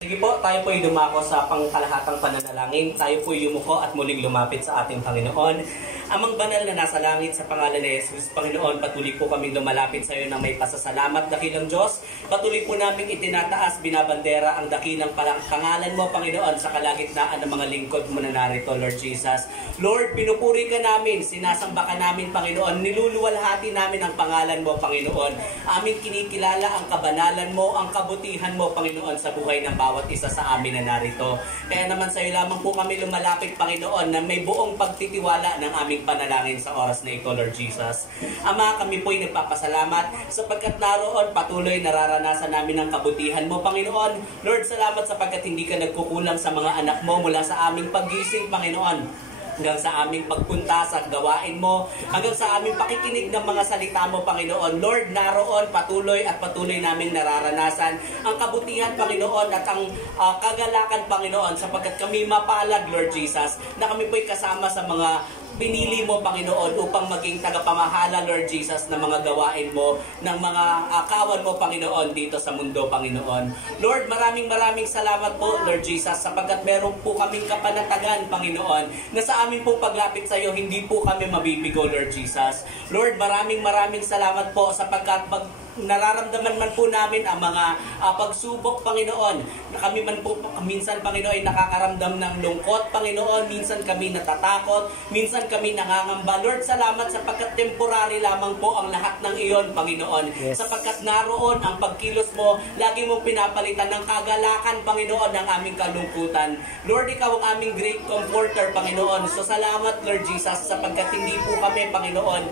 Sige po, tayo po ay dumako sa pangkalahatang pananalangin. Tayo po ay yumuko at muling lumapit sa ating Panginoon. Amang banal na nasa langit, sa pangalan ni Jesus, Panginoon, patuloy po kaming lumalapit sa iyo ng may pasasalamat, dakilang Diyos. Patuloy po namin itinataas, binabandera ang dakilang pangalan mo, Panginoon, sa kalagitnaan ng mga lingkod mo na narito, Lord Jesus. Lord, pinupuri ka namin, sinasamba ka namin, Panginoon, niluluwalhati namin ang pangalan mo, Panginoon. Aming kinikilala ang kabanalan mo, ang kabutihan mo, Panginoon, sa buhay ng bawat isa sa amin na narito. Kaya naman sa iyo lamang po kami lumalapit, Panginoon, na may buong pagtitiwala ng aming panalangin sa oras na ito, Lord Jesus. Ama, kami po'y nagpapasalamat sapagkat naroon patuloy nararanasan namin ang kabutihan mo, Panginoon. Lord, salamat sapagkat hindi ka nagkukulang sa mga anak mo mula sa aming paggising, Panginoon, hanggang sa aming pagpunta sa gawain mo, hanggang sa aming pakikinig ng mga salita mo, Panginoon. Lord, naroon patuloy at patuloy naming nararanasan ang kabutihan, Panginoon, at ang kagalakan, Panginoon, sapagkat kami mapalad, Lord Jesus, na kami po'y kasama sa mga pinili mo, Panginoon, upang maging tagapamahala, Lord Jesus, ng mga gawain mo, ng mga kawan mo, Panginoon, dito sa mundo, Panginoon. Lord, maraming salamat po, Lord Jesus, sapagkat meron po kaming kapanatagan, Panginoon, na sa amin pong paglapit sa iyo, hindi po kami mabibigo, Lord Jesus. Lord, maraming salamat po sapagkat nararamdaman man po namin ang mga pagsubok, Panginoon, na kami man po minsan, Panginoon, ay nakakaramdam ng lungkot, Panginoon, minsan kami natatakot, minsan kami nangangamba. Lord, salamat sapagkat temporary lamang po ang lahat ng iyon, Panginoon. Yes. Sapagkat naroon ang pagkilos mo, lagi mong pinapalitan ng kagalakan, Panginoon, ng aming kalungkutan. Lord, ikaw ang aming great comforter, Panginoon. So salamat, Lord Jesus, sapagkat hindi po kami, Panginoon,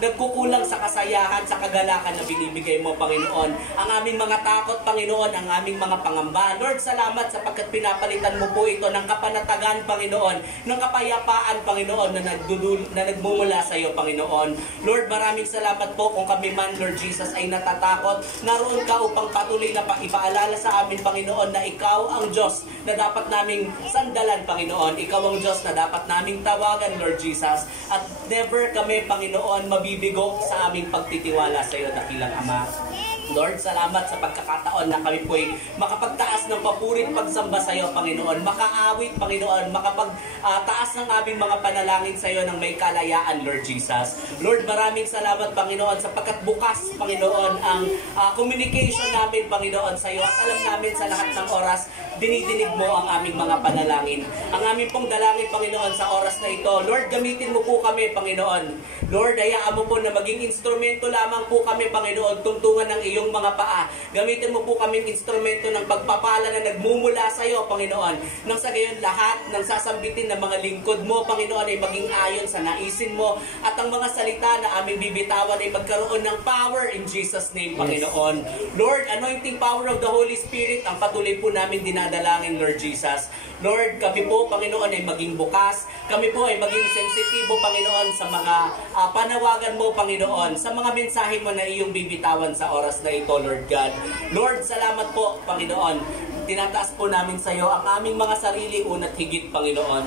nagkukulang sa kasayahan, sa kagalakan na binibigay mo, Panginoon. Ang aming mga takot, Panginoon, ang aming mga pangamba. Lord, salamat sapagkat pinapalitan mo po ito ng kapanatagan, Panginoon, ng kapayapaan, Panginoon, na nagmumula sa iyo, Panginoon. Lord, maraming salamat po kung kami man, Lord Jesus, ay natatakot. Naroon ka upang patuloy na ipaalala sa amin, Panginoon, na ikaw ang Diyos na dapat naming sandalan, Panginoon. Ikaw ang Diyos na dapat naming tawagan, Lord Jesus. At never kami, Panginoon, mabibigo sa aming pagtitiwala sa iyo, dakilang Ama. Lord, salamat sa pagkakataon na kami po'y makapagtaas ng papurit pagsamba sa iyo, Panginoon. Makaawit, Panginoon, makapagtaas ng aming mga panalangin sa iyo ng may kalayaan, Lord Jesus. Lord, maraming salamat, Panginoon, sapagkat bukas, Panginoon, ang communication namin, Panginoon, sa iyo. At alam namin sa lahat ng oras, dinidinig mo ang aming mga panalangin. Ang aming pong dalangin, Panginoon, sa oras na ito. Lord, gamitin mo po kami, Panginoon. Lord, hayaan mo po na maging instrumento lamang po kami, Panginoon, tungtungan ng iyong mga paa. Gamitin mo po kaming instrumento ng pagpapala na nagmumula sa iyo, Panginoon. Nang sa gayon lahat ng sasambitin ng mga lingkod mo, Panginoon, ay maging ayon sa naisin mo. At ang mga salita na aming bibitawan ay magkaroon ng power in Jesus' name, Panginoon. Lord, anointing power of the Holy Spirit ang patuloy po namin dinadalangin, Lord Jesus. Lord, kami po, Panginoon, ay maging bukas. Kami po ay maging sensitibo, Panginoon, sa mga panawagan mo, Panginoon, sa mga mensahe mo na iyong bibitawan sa oras na ito, Lord God. Lord, salamat po, Panginoon. Tinataas po namin sa iyo ang aming mga sarili, una't higit, Panginoon.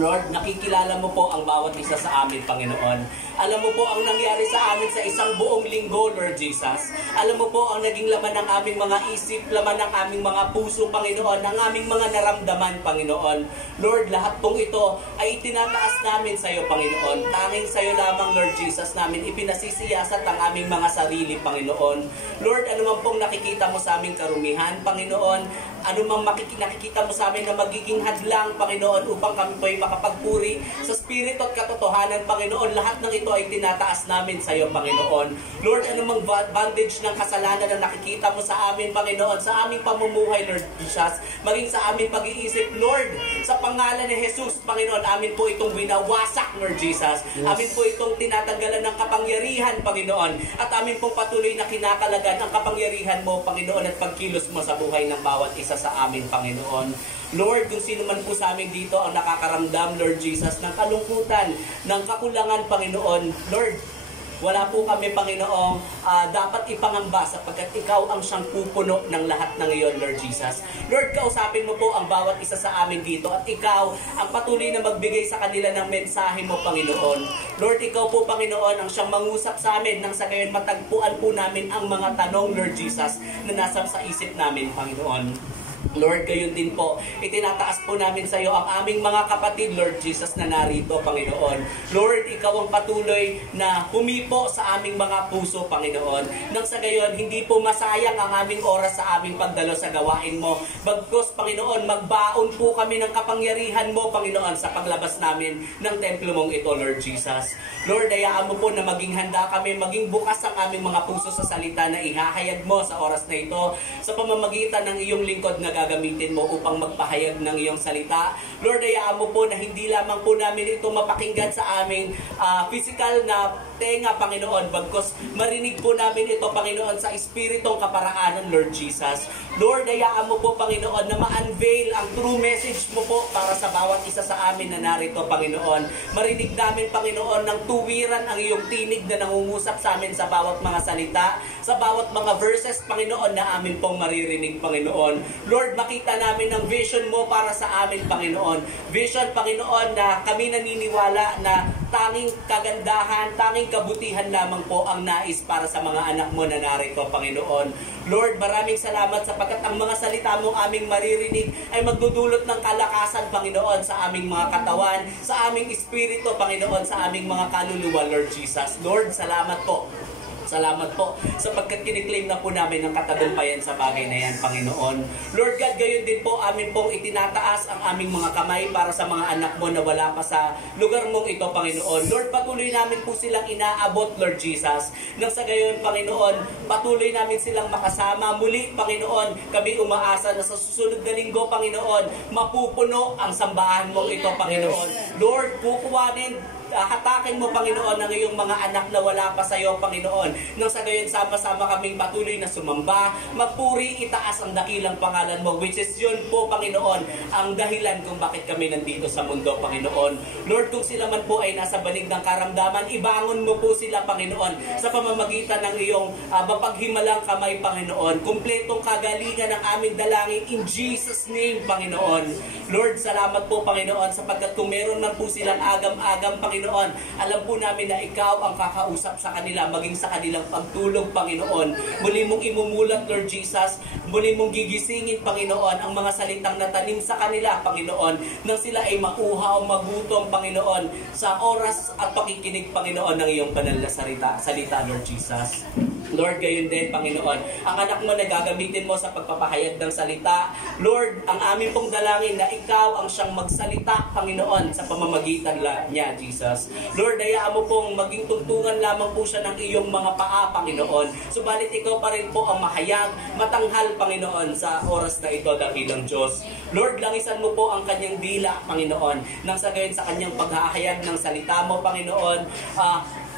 Lord, nakikilala mo po ang bawat isa sa amin, Panginoon. Alam mo po ang nangyari sa amin sa isang buong linggo, Lord Jesus. Alam mo po ang naging laman ng aming mga isip, laman ng aming mga puso, Panginoon, ng aming mga naramdaman, Panginoon. Lord, lahat pong ito ay itinataas namin sa iyo, Panginoon. Tanging sa iyo lamang, Lord Jesus, namin ipinasisiyasat ang aming mga sarili, Panginoon. Lord, ano man pong nakikita mo sa aming karumihan, Panginoon, ano mang nakikita mo sa amin na magiging hadlang, Panginoon, upang kami po'y makapagpuri sa Espiritu at katotohanan, Panginoon, lahat ng ito ay tinataas namin sa iyo, Panginoon. Lord, anumang bandage ng kasalanan na nakikita mo sa amin, Panginoon, sa aming pamumuhay, Lord Jesus, maging sa aming pag-iisip, Lord, sa pangalan ni Jesus, Panginoon, amin po itong winawasak, Lord Jesus. Yes. Amin po itong tinatanggalan ng kapangyarihan, Panginoon, at amin pong patuloy na kinakalagan ang kapangyarihan mo, Panginoon, at pagkilos mo sa buhay ng bawat isa sa amin, Panginoon. Lord, kung sino man po sa amin dito ang nakakaramdam, Lord Jesus, ng kalungkutan, ng kakulangan, Panginoon, Lord, wala po kami, Panginoong, dapat ipangamba sapagkat ikaw ang siyang pupuno ng lahat ng iyon, Lord Jesus. Lord, kausapin mo po ang bawat isa sa amin dito at ikaw ang patuloy na magbigay sa kanila ng mensahe mo, Panginoon. Lord, ikaw po, Panginoon, ang siyang mangusap sa amin nang sa gayon matagpuan po namin ang mga tanong, Lord Jesus, na nasa sa isip namin, Panginoon. Lord, gayon din po, itinataas po namin sa iyo ang aming mga kapatid, Lord Jesus, na narito, Panginoon. Lord, ikaw ang patuloy na humipo sa aming mga puso, Panginoon. Nang sa gayon, hindi po masayang ang aming oras sa aming pagdalo sa gawain mo. Bagkus, Panginoon, magbaon po kami ng kapangyarihan mo, Panginoon, sa paglabas namin ng templo mong ito, Lord Jesus. Lord, hayaan mo po na maging handa kami, maging bukas ang aming mga puso sa salita na ihahayag mo sa oras na ito, sa pamamagitan ng iyong lingkod na gagamitin mo upang magpahayag ng iyong salita. Lord, hayaan mo po na hindi lamang po namin ito mapakinggan sa aming physical na tenga, Panginoon, bagkus marinig po namin ito, Panginoon, sa espiritong kaparaanan, Lord Jesus. Lord, hayaan mo po, Panginoon, na ma-unveil ang true message mo po para sa bawat isa sa amin na narito, Panginoon. Marinig namin, Panginoon, ng tuwiran ang iyong tinig na nangungusap sa amin sa bawat mga salita, sa bawat mga verses, Panginoon, na amin pong maririnig, Panginoon. Lord, makita namin ang vision mo para sa amin, Panginoon. Vision, Panginoon, na kami naniniwala na tanging kagandahan, tanging kabutihan lamang po ang nais para sa mga anak mo na narito, Panginoon. Lord, maraming salamat sapagkat ang mga salita mong aming maririnig ay magdudulot ng kalakasan, Panginoon, sa aming mga katawan, sa aming espiritu, Panginoon, sa aming mga kaluluwa, Lord Jesus. Lord, salamat po. Salamat po sapagkat kiniklaim na po namin ang katagumpayan sa bagay na yan, Panginoon. Lord God, gayon din po amin pong itinataas ang aming mga kamay para sa mga anak mo na wala pa sa lugar mong ito, Panginoon. Lord, patuloy namin po silang inaabot, Lord Jesus. Nang sa gayon, Panginoon, patuloy namin silang makasama. Muli, Panginoon, kami umaasa na sa susunod na linggo, Panginoon, mapupuno ang sambahan mong ito, Panginoon. Lord, kukuwanin, hatakin mo, Panginoon, ang iyong mga anak na wala pa sa iyo, Panginoon. Nang sa gayon, sama-sama kaming patuloy na sumamba, magpuri, itaas ang dakilang pangalan mo, which is yun po, Panginoon, ang dahilan kung bakit kami nandito sa mundo, Panginoon. Lord, kung sila man po ay nasa banig ng karamdaman, ibangon mo po sila, Panginoon, sa pamamagitan ng iyong mapaghimalang kamay, Panginoon. Kumpletong kagalingan ng aming dalangin in Jesus' name, Panginoon. Lord, salamat po, Panginoon, sapagkat kung meron man po silang agam-agam, Panginoon, alam po namin na ikaw ang kakausap sa kanila, maging sa kanilang pagtulog, Panginoon. Muli mong imumulat, Lord Jesus. Muli mong gigisingin, Panginoon, ang mga salitang natanim sa kanila, Panginoon, nang sila ay makuha o magutom, Panginoon, sa oras at pakikinig, Panginoon, ng iyong banal na salita, Lord Jesus. Lord, gayon din, Panginoon, ang anak mo na gagamitin mo sa pagpapahayag ng salita. Lord, ang amin pong dalangin na ikaw ang siyang magsalita, Panginoon, sa pamamagitan niya, Jesus. Lord, hayaan mo pong maging tungtungan lamang po siya ng iyong mga paa, Panginoon. Subalit ikaw pa rin po ang mahayag, matanghal, Panginoon, sa oras na ito, dakilang Diyos. Lord, langisan mo po ang kanyang dila, Panginoon, nang sa gayon sa kanyang paghahayag ng salita mo, Panginoon.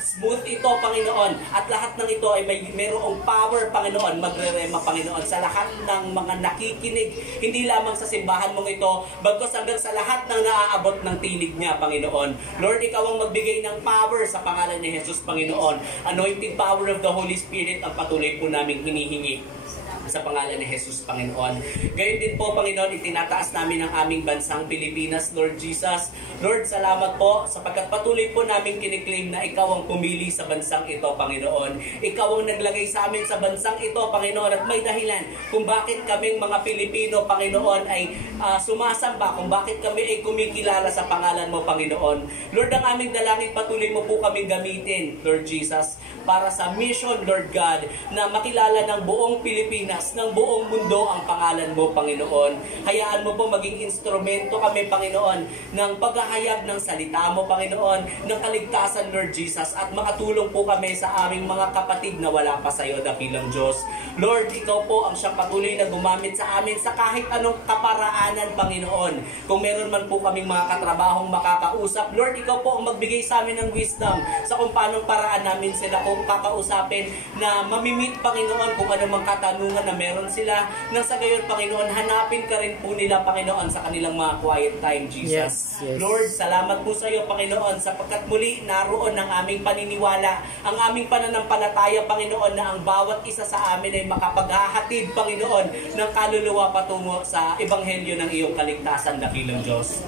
Smooth ito, Panginoon. At lahat ng ito ay mayroong power, Panginoon, magre-rema, Panginoon, sa lahat ng mga nakikinig. Hindi lamang sa simbahan mong ito, bagkus hanggang sa lahat ng naaabot ng tinig niya, Panginoon. Lord, ikaw ang magbigay ng power sa pangalan ni Jesus, Panginoon. Anointing power of the Holy Spirit ang patuloy po namin hinihingi sa pangalan ni Jesus, Panginoon. Gayon din po, Panginoon, itinataas namin ang aming bansang Pilipinas, Lord Jesus. Lord, salamat po sapagkat patuloy po namin kiniklaim na ikaw ang pumili sa bansang ito, Panginoon. Ikaw ang naglagay sa amin sa bansang ito, Panginoon, at may dahilan kung bakit kaming mga Pilipino, Panginoon, ay sumasamba, kung bakit kami ay kumikilala sa pangalan mo, Panginoon. Lord, ang aming dalangin, patuloy mo po kaming gamitin, Lord Jesus, para sa mission, Lord God, na makilala ng buong Pilipinas, ng buong mundo ang pangalan mo, Panginoon. Hayaan mo po maging instrumento kami, Panginoon, ng paghahayag ng salita mo, Panginoon, ng kaligtasan, Lord Jesus, at makatulong po kami sa aming mga kapatid na wala pa sa iyo, dakilang Diyos. Lord, ikaw po ang siyang patuloy na gumamit sa amin sa kahit anong kaparaanan, Panginoon. Kung meron man po kaming mga katrabahong makakausap, Lord, ikaw po ang magbigay sa amin ng wisdom sa kung paanong paraan namin sila kung kakausapin na mamimit, Panginoon, kung anumang katanungan na meron sila. Nang sa gayon, Panginoon, hanapin ka rin po nila, Panginoon, sa kanilang mga quiet time, Jesus. Yes. Lord, salamat po sa iyo, Panginoon, sapagkat muli naroon ang aming paniniwala, ang aming pananampalataya, Panginoon, na ang bawat isa sa amin ay makapaghahatid, Panginoon, ng kaluluwa patungo sa ebanghelyo ng iyong kaligtasan, dakilang Diyos.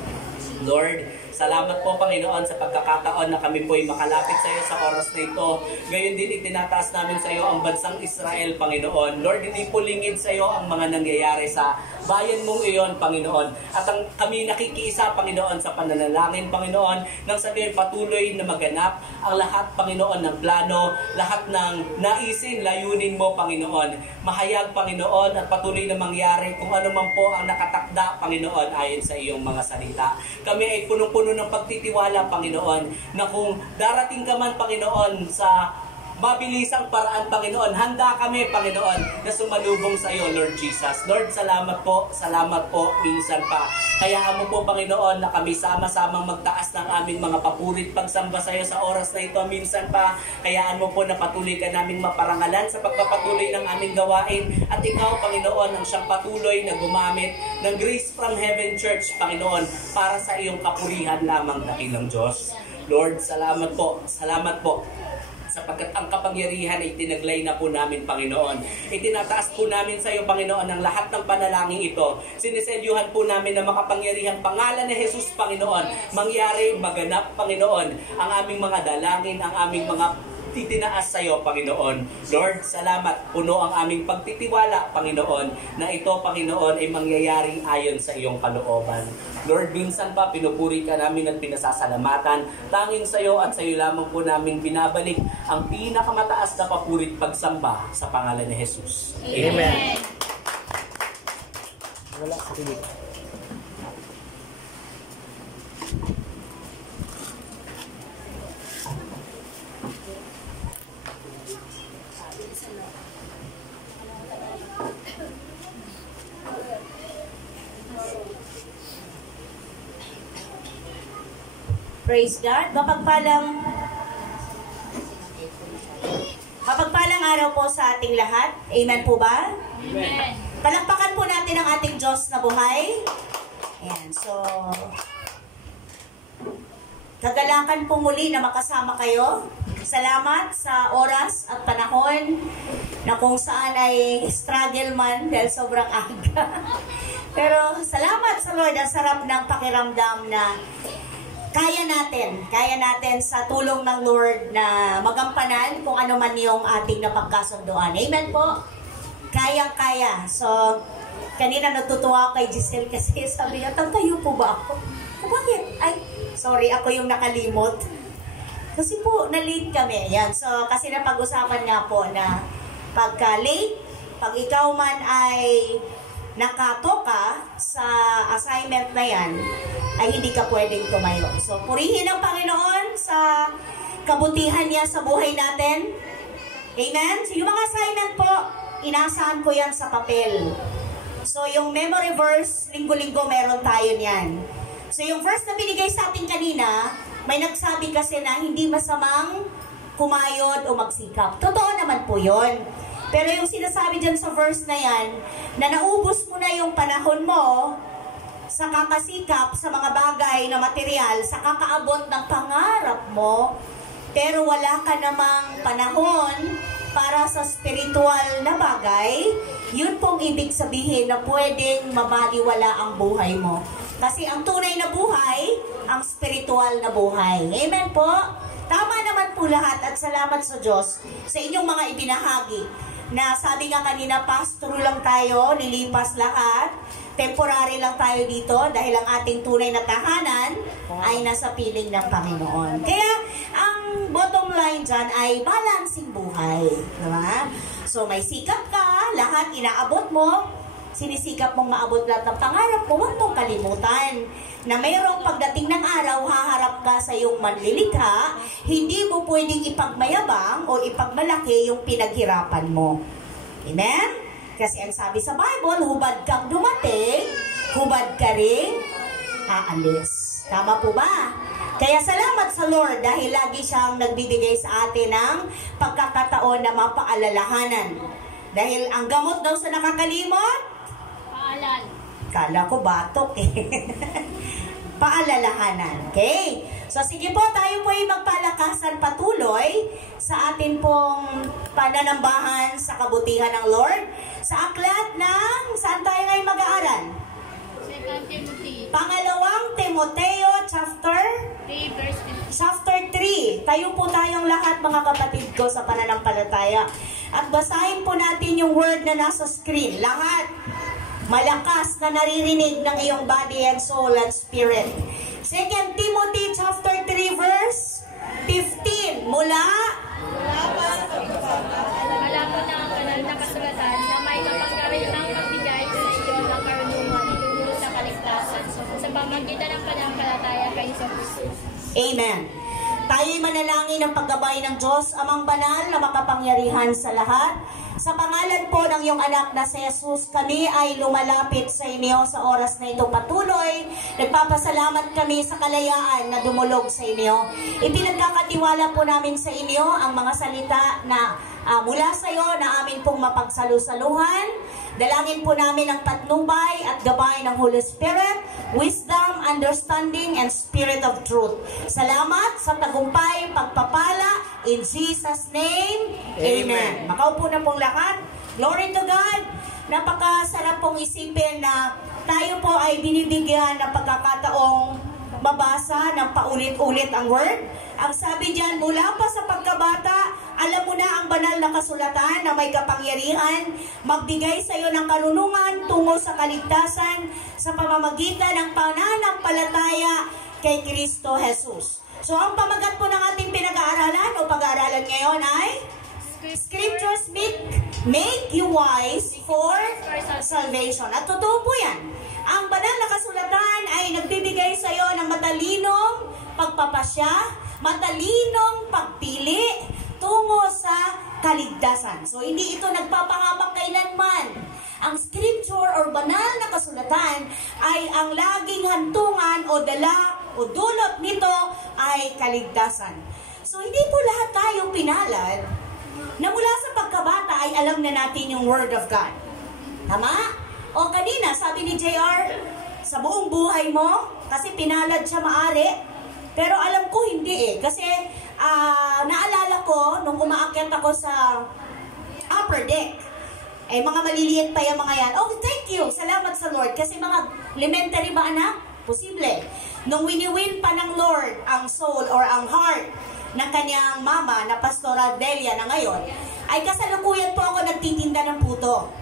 Lord, Salamat po, Panginoon, sa pagkakataon na kami po ay makalapit sa iyo sa oras na ito. Gayon din, itinataas namin sa iyo ang bansang Israel, Panginoon. Lord, hindi po lingid sa iyo ang mga nangyayari sa bayan mong iyon, Panginoon. At kami nakikiisa, Panginoon, sa pananalangin, Panginoon, nang sabihin patuloy na maganap ang lahat, Panginoon, ng plano, lahat ng naisin, layunin mo, Panginoon. Mahayag, Panginoon, at patuloy na mangyari kung ano man po ang nakatakda, Panginoon, ayon sa iyong mga salita. Kami ay punong-puno ng pagtitiwala, Panginoon, na kung darating ka man, Panginoon, sa mabilisang paraan, Panginoon, handa kami, Panginoon, na sumalubong sa iyo, Lord Jesus. Lord, salamat po minsan pa. Hayaan mo po, Panginoon, na kami sama-samang magtaas ng aming mga papurit pagsamba sa iyo sa oras na ito, minsan pa. Hayaan mo po na patuloy ka naming maparangalan sa pagpapatuloy ng aming gawain. At ikaw, Panginoon, ang siyang patuloy na gumamit ng Grace from Heaven Church, Panginoon, para sa iyong kapurihan lamang, dakilang Diyos. Lord, salamat po sapagkat ang kapangyarihan ay tinaglay na po namin, Panginoon. Itinataas po namin sa iyo, Panginoon, ang lahat ng panalangin ito. Siniselyuhan po namin na makapangyarihang pangalan ni Jesus, Panginoon. Mangyari, maganap, Panginoon, ang aming mga dalangin, ang aming mga titinaas sa iyo, Panginoon. Lord, salamat. Puno ang aming pagtitiwala, Panginoon, na ito, Panginoon, ay mangyayari ayon sa iyong kalooban. Lord, minsan pa pinupuri ka namin at pinasasalamatan. Tanging sa iyo at sa iyo lamang po namin binabalik ang pinakamataas na papurit pagsamba sa pangalan ni Jesus. Amen. Wala sa tinig. Praise God. Mapagpalang araw po sa ating lahat. Amen po ba? Amen. Palakpakan po natin ang ating Diyos na buhay. Ayan. So, kagalakan po muli na makasama kayo. Salamat sa oras at panahon na kung saan ay struggle man dahil sobrang aga. Pero salamat sa Lord. Ang sarap ng pakiramdam na kaya natin sa tulong ng Lord na magampanan kung ano man yung ating napagkasunduan. Amen po? Kayang-kaya. So, kanina natutuwa ako kay Giselle kasi sabi niya, tayo po ba ako? Bakit? Ay, sorry, ako yung nakalimot. Kasi po, na-late kami. Yan. So, kasi napag-usapan nga po na pagka-late, pag ikaw man ay nakatoka sa assignment na yan, ay hindi ka pwedeng tumayo. So, purihin ang Panginoon sa kabutihan niya sa buhay natin. Amen? So, yung mga assignment po, inasahan ko yan sa papel. So, yung memory verse, linggo-linggo meron tayo niyan. So, yung verse na binigay sa atin kanina, may nagsabi kasi na hindi masamang kumayod o magsikap. Totoo naman po yun. Pero yung sinasabi dyan sa verse na yan, na naubos mo na yung panahon mo sa kakasikap sa mga bagay na material, sa kakaabot ng pangarap mo, pero wala ka namang panahon para sa spiritual na bagay, yun pong ibig sabihin na pwedeng mabaliwala ang buhay mo. Kasi ang tunay na buhay, ang spiritual na buhay. Amen po? Tama naman po lahat at salamat sa Diyos sa inyong mga ibinahagi. Na sabi nga kanina, pastor lang tayo, nilipas lahat. Temporary lang tayo dito dahil ang ating tunay na tahanan ay nasa piling ng Panginoon. Kaya, ang bottom line dyan ay balancing buhay. Diba? So, may sikap ka, lahat inaabot mo, sinisikap mong maabot lahat ng pangarap mo, huwag mong kalimutan na mayroong pagdating ng araw, haharap ka sa iyong manlilikha, hindi mo pwedeng ipagmayabang o ipagmalaki yung pinaghirapan mo. Amen? Kasi ang sabi sa Bible, hubad kang dumating, hubad ka rin aalis. Tama po ba? Kaya salamat sa Lord dahil lagi siyang nagbibigay sa atin ng pagkakataon na mapaalalahanan. Dahil ang gamot daw sa nakakalimot, paalan. Kala ko batok eh. Paalalahanan. Okay? So sige po, tayo po ay magpalakasan patuloy sa atin pong pananambahan sa kabutihan ng Lord. Sa aklat ng, saan tayo ngayon mag-aaral? 2 Timothy. Pangalawang Timoteo chapter Tayo po tayong lahat mga kapatid ko sa pananampalataya. At basahin po natin yung word na nasa screen. Lahat malakas na naririnig ng iyong body and soul and spirit. 2 Timothy chapter 3 verse 15. Mula Malabo na ang kanal na kasulatan na may kapangyarihang magbigay sa iyo ng karunungan tungo sa kaligtasan sa pamamagitan ng pananampalataya kay Jesus. Amen. Tayo'y manalangin ng paggabay ng Diyos, Amang Banal na makapangyarihan sa lahat. Sa pangalan po ng iyong anak na si Jesus, kami ay lumalapit sa inyo sa oras na ito patuloy. Nagpapasalamat kami sa kalayaan na dumulog sa inyo. Ipinagkakatiwala po namin sa inyo ang mga salita na mula sa iyo na amin pong mapagsalusaluhan. Dalangin po namin ang patnubay at gabay ng Holy Spirit, wisdom, understanding, and spirit of truth. Salamat sa tagumpay, pagpapala, in Jesus' name, Amen. Makaupo na pong lahat. Glory to God. Napakasarap pong isipin na tayo po ay binibigyan ng pagkakataong mabasa ng paulit-ulit ang word. Ang sabi diyan, mula pa sa pagkabata, alam mo na ang banal na kasulatan na may kapangyarihan, magbigay sa iyo ng karunungan tungo sa kaligtasan sa pamamagitan ng pananampalataya kay Kristo Jesus. So ang pamagat po ng ating pinag-aaralan o pag-aaralan ngayon ay Scriptures make you wise for salvation. At totoo po yan. Ang banal na kasulatan ay nagbibigay sa iyo ng matalinong pagpapasya, matalinong pagpili tungo sa kaligtasan. So, hindi ito nagpapahamak kailanman. Ang scripture or banal na kasulatan ay ang laging hantungan o dala o dulot nito ay kaligtasan. So, hindi po lahat tayo pinalad na mula sa pagkabata ay alam na natin yung Word of God. Tama? O kanina, sabi ni JR, sa buong buhay mo, kasi pinalad siya maari, pero alam ko hindi kasi naalala ko, nung umaakyat ako sa upper deck, mga maliliit pa yung mga yan. Oh, thank you! Salamat sa Lord. Kasi mga elementary ba, anak? Posible. Nung wini-win pa ng Lord ang soul or ang heart ng kanyang mama na Pastora Delia na ngayon, ay kasalukuyan po ako nagtitinda ng puto.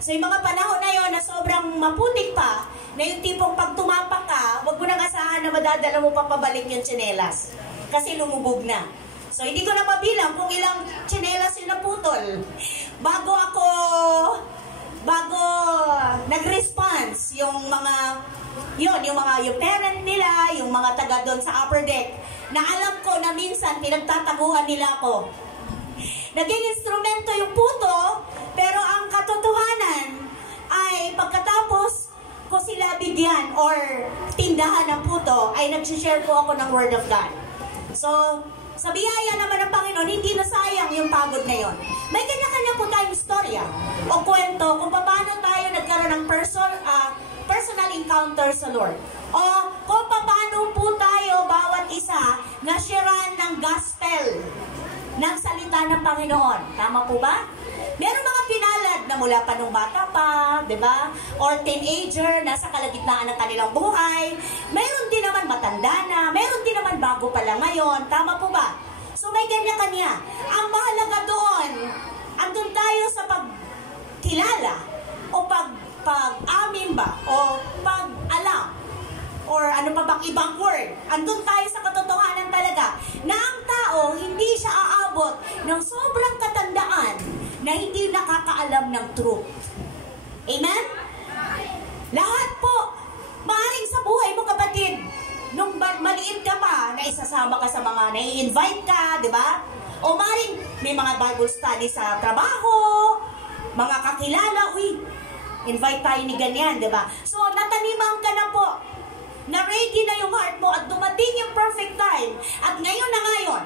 So yung mga panahon na yon na sobrang maputik pa, na yung tipong pag tumapak ka, wag mo nang asahan na madadala mo pa pabalik yung tsinelas. Kasi lumubog na. So hindi ko na mabilang kung ilang tsinelas yung naputol. Bago nag-response yung mga, yung parent nila, yung mga taga doon sa upper deck, na alam ko na minsan pinagtataguan nila ako. Naging instrumento yung puto, pero ang katotohanan ay pagkatapos ko sila bigyan or tindahan ng puto, ay nag-share po ako ng Word of God. So, sa biyaya naman ng Panginoon, hindi nasayang yung pagod na yon. May kanya-kanya po tayong istorya o kwento kung paano tayo nagkaroon ng personal encounter sa Lord. O kung paano po tayo bawat isa na sharean ng gospel ng salita ng Panginoon. Tama po ba? Meron mga pinalad na mula pa nung bata pa, di ba? Or teenager, nasa kalagitnaan ng kanilang buhay. Meron din naman matanda na, meron din naman bago pa lang ngayon. Tama po ba? So may kanya-kanya. Ang mahalaga doon, andun tayo sa pagkilala o pag-amin ba? O pag-alam or ano pa bang ibang word. Andun tayo sa katotohanan talaga na ang tao hindi siya aabot ng sobrang katandaan na hindi nakakaalam ng truth. Amen? Lahat po, maaaring sa buhay mo kapatid, nung maliit ka pa, na isasama ka sa mga nai-invite ka, di ba? O maaaring may mga Bible study sa trabaho, mga kakilala, invite tayo ni ganyan, di ba? So, nataniman ka na po, na ready na yung heart mo at dumating yung perfect time. At ngayon na ngayon,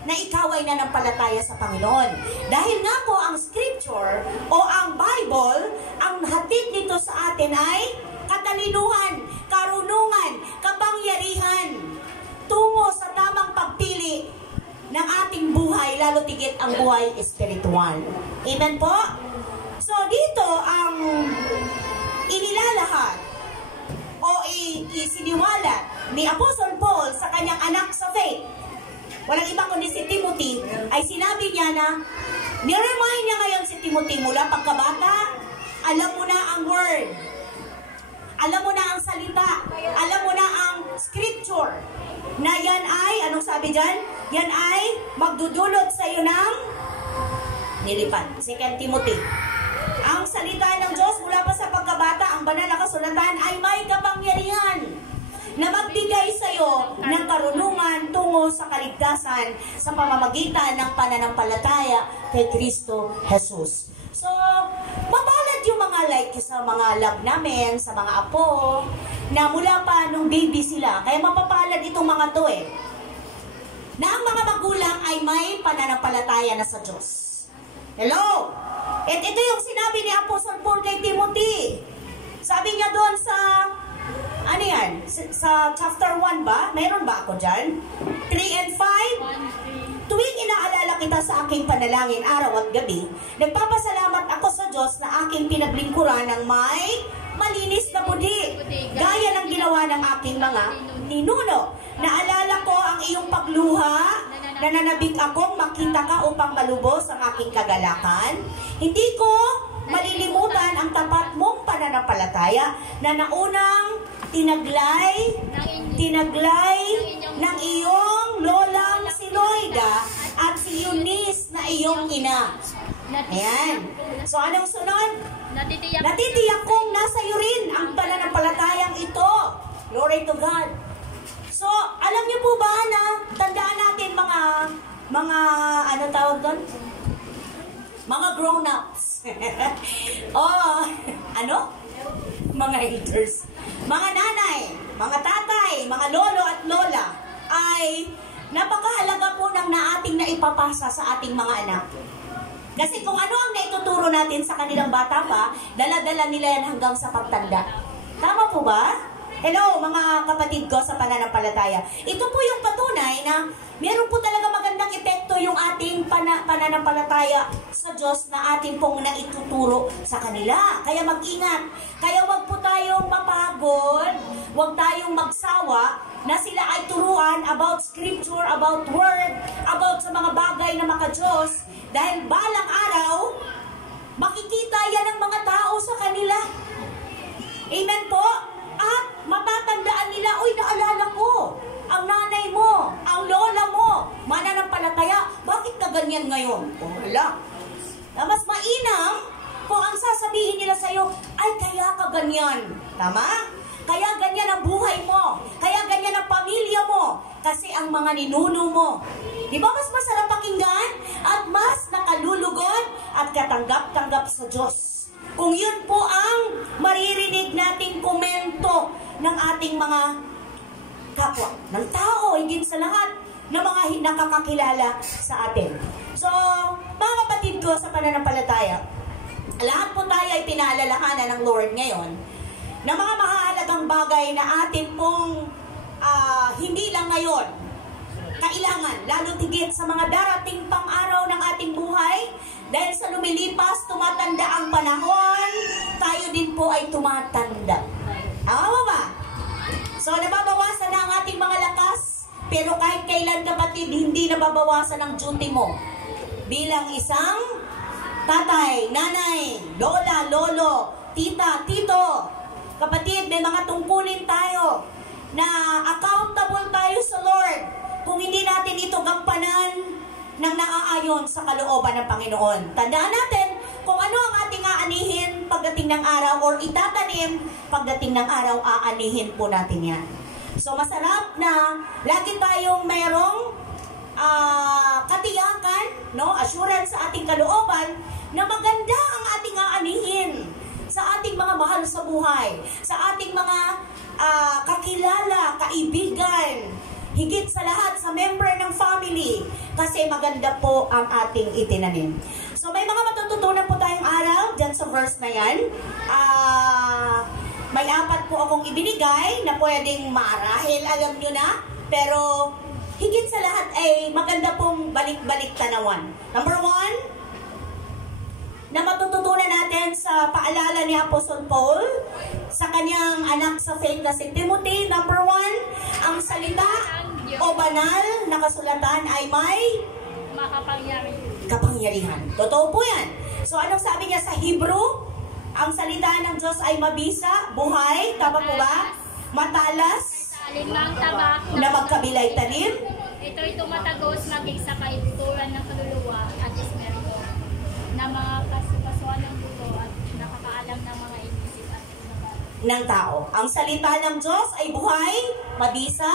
na ikaw ay nanampalataya sa Panginoon. Dahil nga po ang scripture o ang Bible, ang hatid nito sa atin ay katalinuhan, karunungan, kapangyarihan tungo sa tamang pagpili ng ating buhay, lalo tigit ang buhay espiritual. Amen po? So dito ang inilalahat o isiniwalat ni Apostle Paul sa kanyang anak sa faith walang iba kundi si Timothy, ay sinabi niya na, niremind niya ngayon si Timothy mula pagkabata, alam mo na ang word, alam mo na ang salita, alam mo na ang scripture, na yan ay, anong sabi dyan? Yan ay magdudulot sa iyo ng nilipan. 2 Timothy. Ang salita ng Diyos mula pa sa pagkabata, ang banal na kasulatan ay may kapangyarihan na magbigay sa iyo ng karunungan tungo sa kaligtasan sa pamamagitan ng pananampalataya kay Kristo Jesus. So, mapalad yung mga like sa mga love namin, sa mga apo, na mula pa nung baby sila. Kaya mapapalad itong mga to na ang mga magulang ay may pananampalataya na sa Diyos. Hello? At ito yung sinabi ni Apostle Paul kay Timothy. Sabi niya doon sa, ano yan? Sa chapter 1 ba? Mayroon ba ako dyan? 3 and 5? Tuwing inaalala kita sa aking panalangin araw at gabi, nagpapasalamat ako sa Diyos na aking pinaglingkuran ng may malinis na budi, gaya ng ginawa ng aking mga ninuno. Naalala ko ang iyong pagluha, nananabik akong makita ka upang malubos ang aking kagalakan. Hindi ko malilimutan ang tapat mong pananampalataya na naunang tinaglay ng iyong lolang si Loida at si Eunice na iyong ina. Ayan. So anong sunod? Natitiyak kong nasa iyo rin ang pananampalatayang ito. Glory to God. So, alam niyo po ba na tandaan natin mga ano tawag doon? Mga grown-ups. Oh, ano? Mga elders. Mga nanay, mga tatay, mga lolo at lola ay napakahalaga po ng ating naipapasa sa ating mga anak. Kasi kung ano ang naituturo natin sa kanilang bata pa, dala-dala nila yan hanggang sa pagtanda. Tama po ba? Hello, mga kapatid ko sa pananampalataya. Ito po yung patunay na meron po talaga magandang epekto yung ating pananampalataya sa Diyos na ating pong naituturo sa kanila. Kaya mag-ingat. Kaya wag po tayong mapagod, wag tayong magsawa na sila ay turuan about scripture, about word, about sa mga bagay na maka-Diyos. Dahil balang araw, makikita yan ng mga tao sa kanila. Amen po? At matatandaan nila, uy, naalala ko, ang nanay mo, ang lola mo, mananampalataya, bakit ka ganyan ngayon? O wala. Na mas mainam kung ang sasabihin nila sa'yo, ay kaya ka ganyan. Tama? Kaya ganyan ang buhay mo. Kaya ganyan ang pamilya mo. Kasi ang mga ninuno mo. Di ba mas masarap pakinggan? At mas nakalulugod at katanggap-tanggap sa Diyos. Kung yun po ang maririnig nating komento ng ating mga kapwa, ng tao, higit sa lahat, ng mga nakakakilala sa atin. So, mga kapatid ko sa pananampalataya, lahat po tayo ay pinaalalahanan ng Lord ngayon na mga mahalagang bagay na atin pong hindi lang ngayon kailangan, lalo tigit sa mga darating pang araw ng ating buhay. Dahil sa lumilipas, tumatanda ang panahon, tayo din po ay tumatanda. Tama ba? So, nababawasan na ang ating mga lakas, pero kahit kailan, kapatid, hindi nababawasan ang duty mo. Bilang isang tatay, nanay, lola, lolo, tita, tito, kapatid, may mga tungkulin tayo na accountable tayo sa Lord kung hindi natin ito gampanan ng naaayon sa kalooban ng Panginoon. Tandaan natin kung ano ang ating aanihin pagdating ng araw or itatanim pagdating ng araw, aanihin po natin yan. So masarap na lagi tayong mayroong katiyakan, no? Assurance sa ating kalooban na maganda ang ating aanihin sa ating mga mahal sa buhay, sa ating mga kakilala, kaibigan, higit sa lahat sa member ng family, kasi maganda po ang ating itinanim. So may mga matututunan po tayong araw dyan sa verse na yan. May 4 po akong ibinigay na pwedeng marahil alam nyo na, pero higit sa lahat ay maganda pong balik-balik tanawan. Number 1, na matututunan natin sa paalala ni Apostle Paul sa kanyang anak sa faith na si Timothy. Number 1, ang salita o banal na kasulatan ay may makapangyari. kapangyarihan. Totoo po yan. So anong sabi niya sa Hebrew? Ang salita ng Diyos ay mabisa, buhay, tama po ba? Matalas, Alinmang tabak na magkabilay talim, ito'y tumatagos maging sa kaibuturan ng kaluluwa at espiritu na mga kasukasuan ng buto at nakakaalam ng mga inisip at pinagbago ng tao. Ang salita ng Diyos ay buhay, mabisa,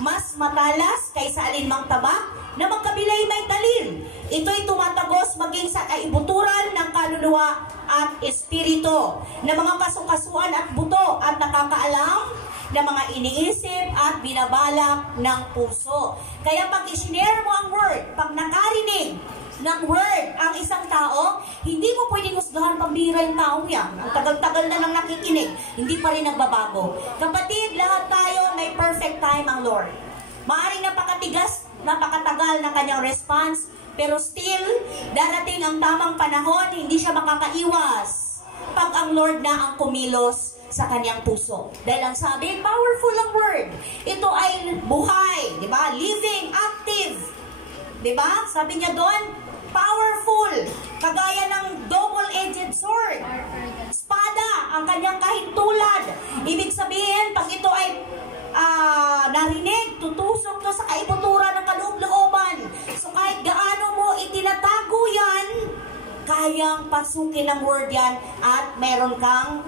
mas matalas kaysa alinmang tabak na magkabilay may talim. Ito'y tumatagos maging sa kaibuturan ng kaluluwa at espiritu na mga kasukasuan at buto at nakakaalam na mga iniisip at binabalak ng puso. Kaya pag i-share mo ang word, pag nakarinig ng word ang isang tao, hindi mo pwedeng husgahan pambira yung tao yan. Ang tagal-tagal na nang nakikinig, hindi pa rin nagbabago. Kapatid, lahat tayo may perfect time ang Lord. Maaring napakatigas, napakatagal ng kanyang response, pero still, darating ang tamang panahon, hindi siya makakaiwas pag ang Lord na ang kumilos sa kanyang puso. Dahil ang sabi, powerful ang word. Ito ay buhay, di ba? Living, active. Di ba? Sabi niya doon, powerful. Kagaya ng double-edged sword. Espada, ang kanyang kahintulad. Ibig sabihin, pag ito ay narinig, tutusok to sa kaibuturan ng kaloob-looban. So kahit gaano mo itinatago yan, kayang pasukin ng word yan at meron kang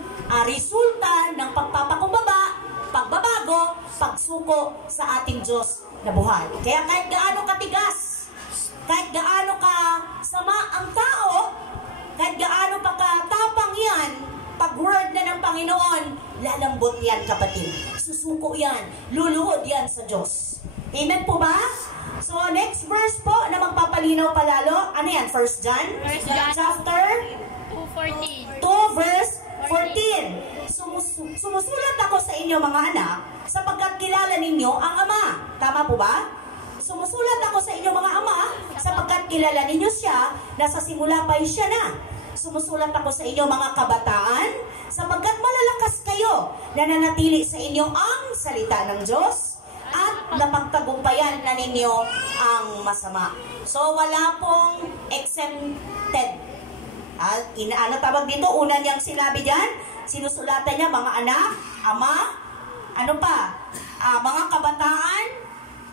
resulta ng pagpapakumbaba, pagbabago, pagsuko sa ating Diyos na buhay. Kaya kahit gaano katigas, kahit gaano ka sama ang tao, kahit gaano pa katapang yan, pag word na ng Panginoon, lalambot yan kapatid. Susuko yan, luluhod yan sa Diyos. Amen po ba? So, next verse po na magpapalinaw palalo. Ano yan? 1 John? Chapter 2:14. 2 verse 14. Sumusulat ako sa inyo mga anak sapagkat kilala ninyo ang Ama. Tama po ba? Sumusulat ako sa inyo mga ama sapagkat kilala ninyo siya na sa simula pa siya na. Sumusulat ako sa inyo mga kabataan sapagkat malalakas kayo na nanatili sa inyo ang salita ng Diyos at napagtagumpayan na ninyo ang masama. So wala pong exempted. Ano tawag dito? Una niyang sinabi dyan, sinusulatan niya mga anak, ama, ano pa? Mga kabataan.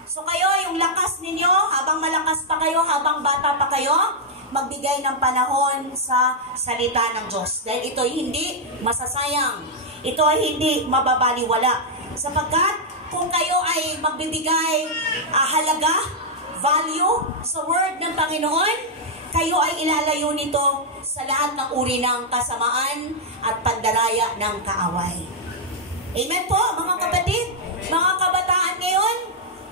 So kayo, yung lakas ninyo, habang malakas pa kayo, habang bata pa kayo, magbigay ng panahon sa salita ng Diyos. Dahil ito hindi masasayang. Ito ay hindi mababaliwala. Sapagkat kung kayo ay magbibigay halaga, value sa word ng Panginoon, kayo ay ilalayo nito sa lahat ng uri ng kasamaan at pagdaraya ng kaaway. Amen po, mga kapatid, mga kabataan ngayon,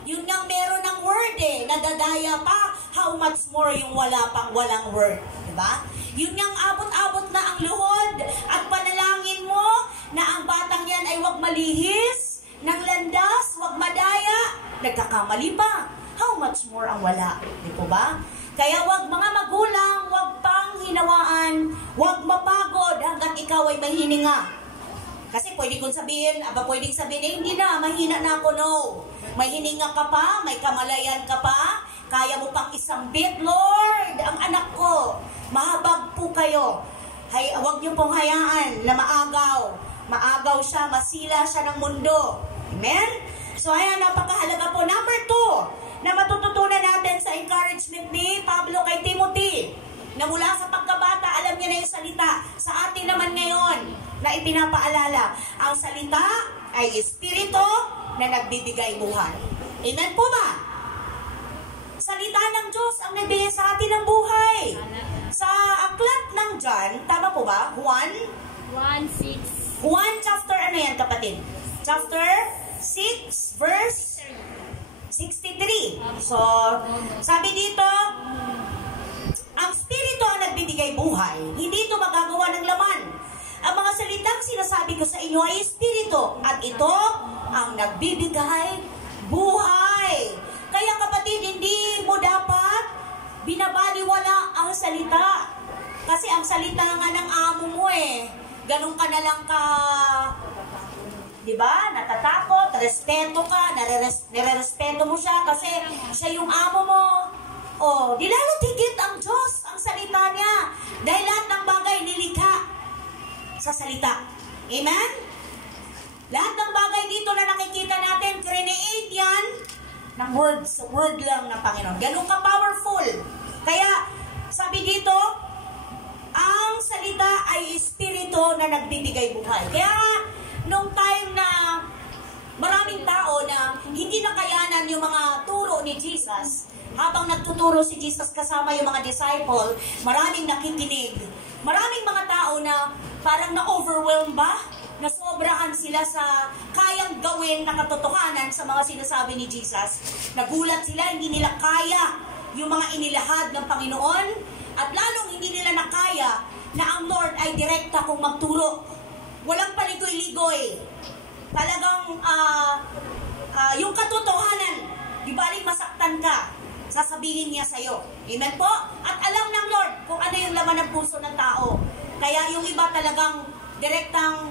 yun nang meron ng word nadadaya pa, how much more yung wala pang walang word, diba? Yun nang abot-abot na ang luhod at panalangin mo na ang batang yan ay wag malihis, ng landas, wag madaya, nagkakamali pa. How much more ang wala, di po ba? Kaya wag mga magulang, wag pang hinawaan, wag mapagod hanggat ikaw ay may hininga. Kasi pwede kong sabihin, pwedeng sabihin, hindi na, mahina na ako, no. May hininga ka pa, may kamalayan ka pa, kaya mo pang isang bit, Lord, ang anak ko. Mahabag po kayo. Huwag niyo pong hayaan na maagaw. Maagaw siya, masila siya ng mundo. Amen? So ayan, napakahalaga po. Number 2, na matututunan natin sa encouragement ni Pablo kay Timothy, na mula sa pagkabata, alam niya na yung salita. Sa atin naman ngayon, na ipinapaalala, ang salita ay espiritu na nagbibigay buhay. Amen po ba? Salita ng Diyos ang nagbigay sa atin ng buhay. Sa aklat ng John, tama po ba? 1:6. 1 chapter, ano yan kapatid? Chapter 6 verse 63. So, sabi dito, ang Espiritu ang nagbibigay buhay. Hindi ito magagawa ng laman. Ang mga salitang sinasabi ko sa inyo ay Espiritu at ito ang nagbibigay buhay. Kaya kapatid, hindi mo dapat binabaliwala ang salita. Kasi ang salita nga ng amo mo ganun ka na lang ka, di ba? Natatakot, respeto ka, nare-respeto mo siya kasi siya yung amo mo. O, di lalo't higit ang Diyos, ang salita niya. Dahil lahat ng bagay nilikha sa salita. Amen? Lahat ng bagay dito na nakikita natin, create yan ng word lang ng Panginoon. Ganun ka-powerful. Kaya, sabi dito, ang salita ay espiritu na nagbibigay buhay. Kaya nga, nung time na maraming tao na hindi nakayanan yung mga turo ni Jesus, habang nagtuturo si Jesus kasama yung mga disciple, maraming nakikinig. Maraming mga tao na parang na-overwhelm ba? Nasobrahan sila sa kayang gawin na katotohanan sa mga sinasabi ni Jesus. Nagulat sila, hindi nila kaya yung mga inilahad ng Panginoon, at lalong hindi nila nakaya na ang Lord ay direkta kung magturo. Walang paligoy-ligoy. Talagang yung katotohanan, di baling masaktan ka, sasabihin niya sa'yo. Amen po? At alam ng Lord kung ano yung laman ng puso ng tao. Kaya yung iba talagang direktang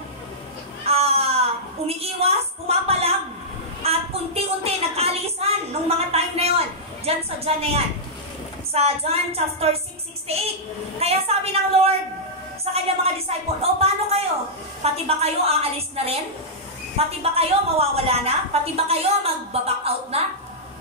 umiiwas, pumapalag, at unti-unti nag-alisan nung mga time na yon. Diyan sa John na yan. Sa John chapter 6:68. Kaya sabi ng Lord sa kanyang mga disciple, o paano kayo? Pati ba kayo aalis na rin? Pati ba kayo mawawala na? Pati ba kayo mag-back out na?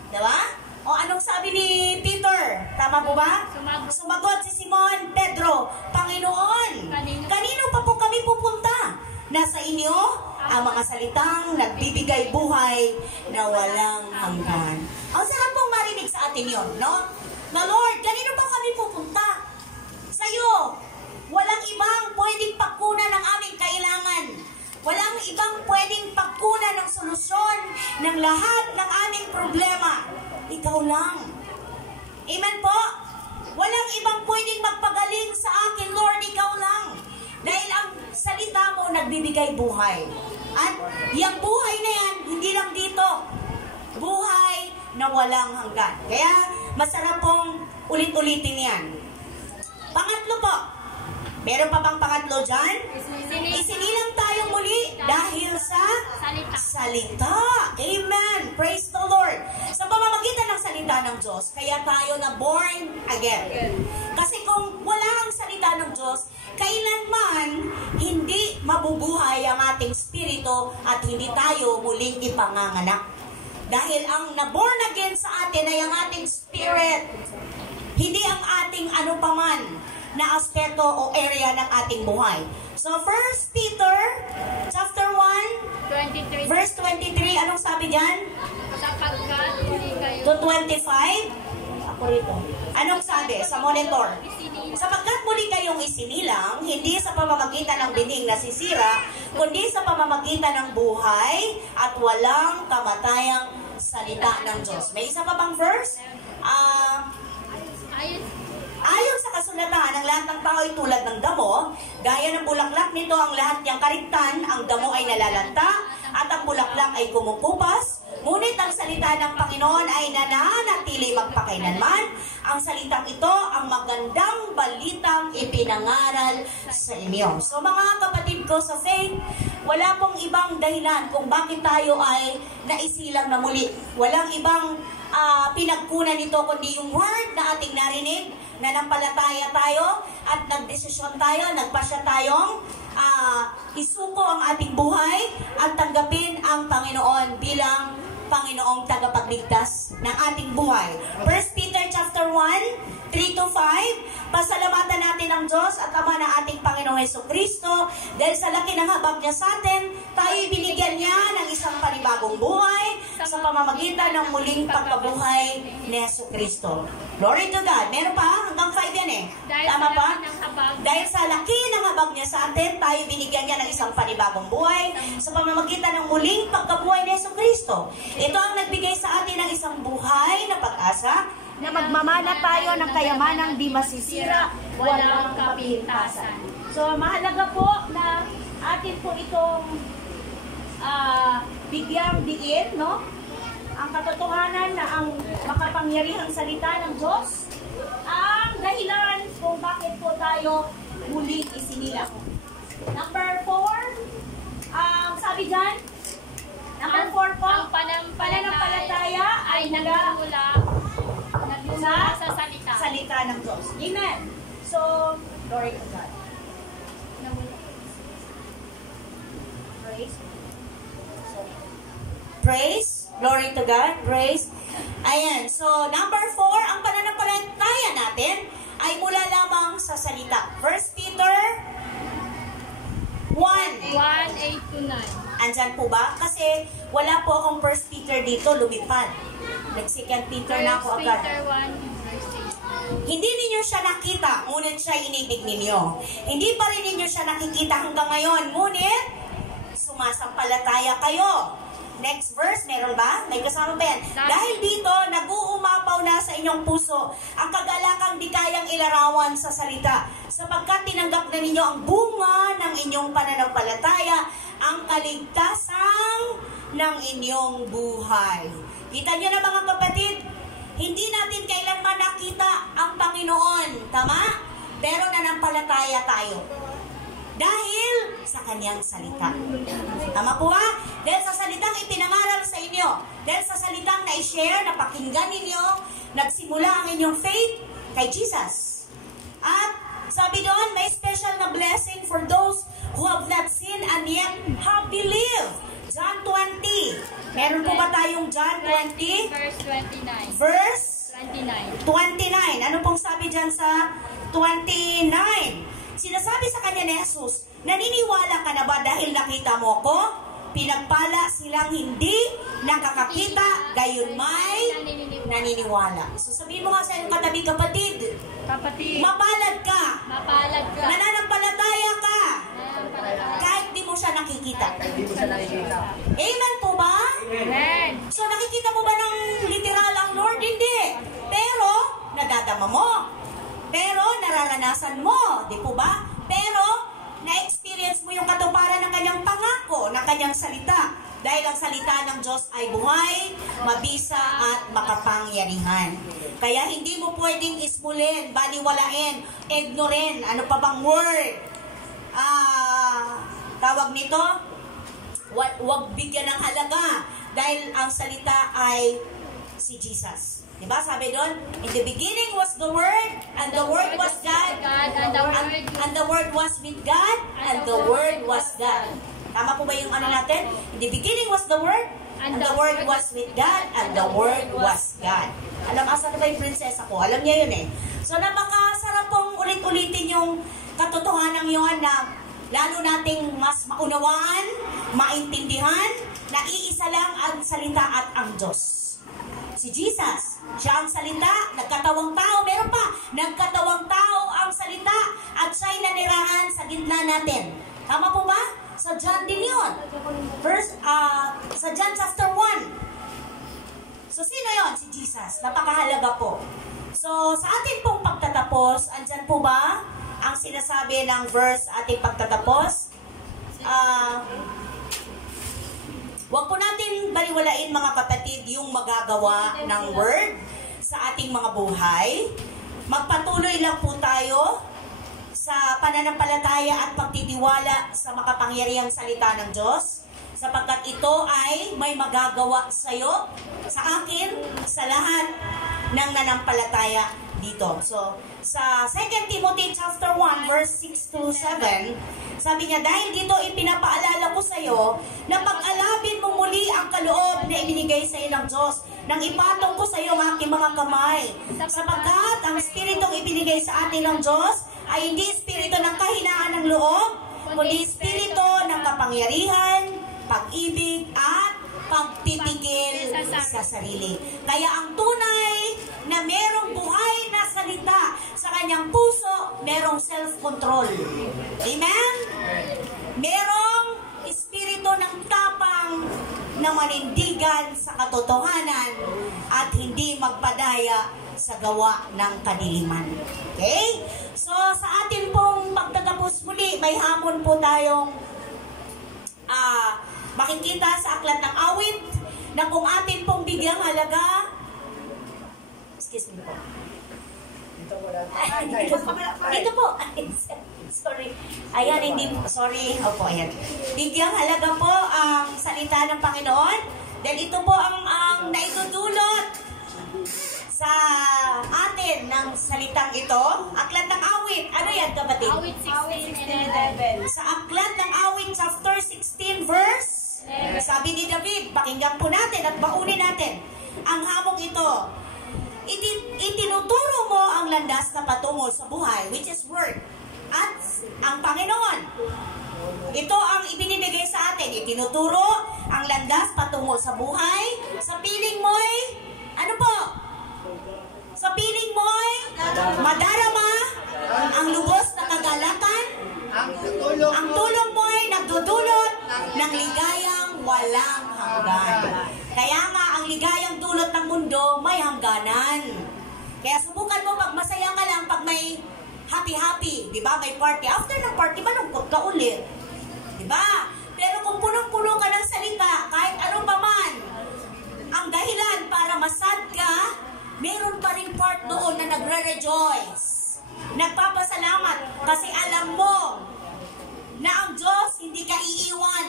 Diba? O anong sabi ni Peter? Tama po ba? Sumagot si Simon Pedro, Panginoon, kanino pa po kami pupunta? Nasa inyo ang mga salitang nagbibigay buhay na walang hanggan. Ang sarap pong marinig sa atin yun, no? Na Lord, kanino pa kami pupunta? Sa'yo. Walang ibang pwedeng pagkunan ng aming kailangan. Walang ibang pwedeng pagkunan ng solusyon ng lahat ng aming problema. Ikaw lang. Amen po? Walang ibang pwedeng magpagaling sa akin, Lord, ikaw lang. Dahil ang salita mo nagbibigay buhay. At yung buhay na yan, hindi lang dito. Buhay na walang hanggan. Kaya masarap pong ulit-ulitin yan. Pangatlo po. Meron pa bang pangatlo dyan? Isinilang tayo muli dahil sa salita. Amen. Praise the Lord. Sa pamamagitan ng salita ng Diyos, kaya tayo na born again. Kasi kung wala ang salita ng Diyos, kailanman hindi mabubuhay ang ating spirito at hindi tayo muling ipanganganak. Dahil ang na-born again sa atin ay ang ating spirit. Hindi ang ating ano paman na aspeto o area ng ating buhay. So, 1 Peter chapter 1, 23. verse 23, anong sabi dyan? Sapagkat hindi kayo To 25? Ako rito. Anong sabi sa monitor? Sapagkat muli kayong isinilang, hindi sa pamamagitan ng bining nasisira, kundi sa pamamagitan ng buhay at walang kamatayang salita ng Diyos. May isa pa bang verse? Ayon sa kasulatan, ang lahat ng tao ay tulad ng damo, gaya ng bulaklak nito ang lahat niyang kariktan, ang damo ay nalalanta, at ang bulaklak ay kumukupas. Ngunit ang salita ng Panginoon ay nananatili magpakailanman. Ang salitang ito, ang magandang balitang ipinangaral sa inyo. So mga kapatid ko sa faith, wala pong ibang dahilan kung bakit tayo ay naisilang na muli. Walang ibang pinagkunan nito kundi yung word na ating narinig, na nampalataya tayo at nagdesisyon tayo, nagpasya tayong isuko ang ating buhay at tanggapin ang Panginoon bilang Panginoong tagapagligtas ng ating buhay. 1 Peter chapter 1, 3-5, pasalamatan natin ang Diyos at Ama ng ating Panginoong Jesucristo dahil sa laki ng habag niya sa atin, tayo binigyan niya ng isang panibagong buhay sa pamamagitan ng muling pagkabuhay ni Jesucristo. Glory to God. Meron pa? Hanggang 5 yan eh. Tama pa? Dahil sa laki ng habag niya sa atin, tayo binigyan niya ng isang panibagong buhay sa pamamagitan ng muling pagkabuhay ni Jesucristo. Ito ang nagbigay sa atin ng isang buhay na pag-asa na magmamana tayo ng kayamanang di masisira, walang kapintasan. So, mahalaga po na atin po itong bigyang diin, no? Ang katotohanan na ang makapangyarihang salita ng Diyos, ang dahilan kung bakit po tayo muling isinilang. Number 4, sabi dyan, Number 4 po. Ang pananampalataya ay nagmumula sa salita. Salita ng Diyos. Amen. So, glory to God. Praise. Praise. Glory to God. Praise. Ayan. So, number 4, ang pananampalataya natin ay mula lamang sa salita. 1 Peter 1. 1:8-9. Andyan po ba? Kasi wala po akong 1 Peter dito, lumipad. Nag-2 Peter na ako agad. Peter 1:8. Hindi ninyo siya nakita, ngunit siya inibig ninyo. Hindi pa rin ninyo siya nakikita hanggang ngayon, ngunit sumasampalataya kayo. Next verse, meron ba? May kasama ba yan? Dahil dito, nag-uumapaw na sa inyong puso ang kagalakang di kayang ilarawan sa salita, sapagkat tinanggap na ninyo ang bunga ng inyong pananampalataya, ang kaligtasan ng inyong buhay. Kita nyo na mga kapatid, hindi natin kailanman nakita ang Panginoon, tama? Pero nanampalataya tayo. Dahil sa kanyang salita. Tama po ba? Dahil sa salitang ipinangaral sa inyo. Dahil sa salitang na-share, napakinggan ninyo, nagsimula ang inyong faith kay Jesus. At sabi doon, may special na blessing for those who have not seen and yet have believed. John 20. Meron po ba tayong John 20? Verse 29. Verse 29. 29. Ano pong sabi dyan sa 29? Sinasabi sa kanya ni Jesus, naniniwala ka na ba dahil nakita mo ko? Pinagpala silang hindi nakakakita, gayon may naniniwala. So sabihin mo nga sa iyong katabi, kapatid, mapalad ka. Mapalad ka. Nananampalataya ka. Kahit di mo siya nakikita. Amen po ba? Amen. So nakikita mo ba ng literal ang Lord? Hindi. Pero nadadama mo. Pero nararanasan mo, di po ba? Pero na-experience mo yung katuparan ng kanyang pangako, ng kanyang salita. Dahil ang salita ng Diyos ay buhay, mabisa at makapangyarihan. Kaya hindi mo pwedeng ismulin, baliwalain, ignorin. Ano pa bang word? Tawag nito? Huwag bigyan ng halaga. Dahil ang salita ay si Jesus. Diba? Sabi doon, in the beginning was the Word, and the Word was God, and the Word was with God, and the Word was God. Tama po ba yung ano natin? In the beginning was the Word, and the Word was with God, and the Word was God. Alam, asa na ba yung prinsesa ko? Alam niya yun eh. So, napakasarap pong ulit-ulitin yung katotohanan yun na lalo nating mas maunawaan, maintindihan, na iisa lang ang salita at ang Diyos. Si Jesus, siya ang salita, nagkatawang tao, meron pa, nagkatawang tao ang salita at siya'y nanirahan sa gitna natin. Tama po ba? Sa John din yun. Sa John chapter 1. So sino yon? Si Jesus. Napakahalaga po. So sa ating pong pagtatapos, andyan po ba ang sinasabi ng verse ating pagtatapos? Huwag po natin baliwalain mga kapatid yung magagawa ng word sa ating mga buhay. Magpatuloy lang po tayo sa pananampalataya at pagtitiwala sa makapangyarihang salita ng Diyos, sapagkat ito ay may magagawa sa iyo, sa akin, sa lahat ng nanampalataya dito. So, sa 2 Timothy chapter 1 verse 6 to 7, sabi niya, dahil dito ipinapaalala ko sa iyo na pag-alabin mo muli ang kaloob na ibinigay sa iyo ng Diyos, nang ipatong ko sa iyo ang aking mga kamay. Sapagkat ang Espiritong ibinigay sa atin ng Diyos ay hindi Espiritu ng kahinaan ng loob, kundi Espiritu ng kapangyarihan, pag-ibig at pagpipigil sa sarili. Kaya ang tunay na merong buhay na salita sa kanyang puso, merong self-control. Amen? Merong espiritu ng tapang na manindigan sa katotohanan at hindi magpadaya sa gawa ng kadiliman. Okay? So, sa atin pong pagtatapos muli, may hamon po tayong makikita sa aklat ng awit na kung atin pong bigyang halaga. Excuse me po. Dito po. Sorry. Ayan, hindi. Sorry. Opo, ayan. Bigyang halaga po ang salita salita ng Panginoon. Dahil ito po ang naitutulot sa atin ng salitang ito. Aklat ng awit. Ano yan, kapatid? Awit 16:11. Sa aklat ng awit chapter 16 verse, sabi ni David, pakinggan po natin at baunin natin ang hamong ito. Itinuturo mo ang landas na patungo sa buhay, which is word, at ang Panginoon. Ito ang ibinibigay sa atin. Itinuturo ang landas patungo sa buhay. Sa piling mo'y, ano po? Sa piling mo'y madarama ang lubos na kagalakan. Ang tulong mo'y nagdudulot ng ligayang walang hanggan. Kaya nga, ang ligayang dulot ng mundo may hangganan. Kaya subukan mo pag masaya ka lang, pag may happy-happy, di ba? May party. After ng party, malungkot ka ulit. Di ba? Pero kung punong-puno ka ng salita, kahit ano pa man, ang dahilan para masad ka, meron pa rin part doon na nagre-rejoice. Nagpapasalamat kasi alam mo na ang Diyos hindi ka iiwan.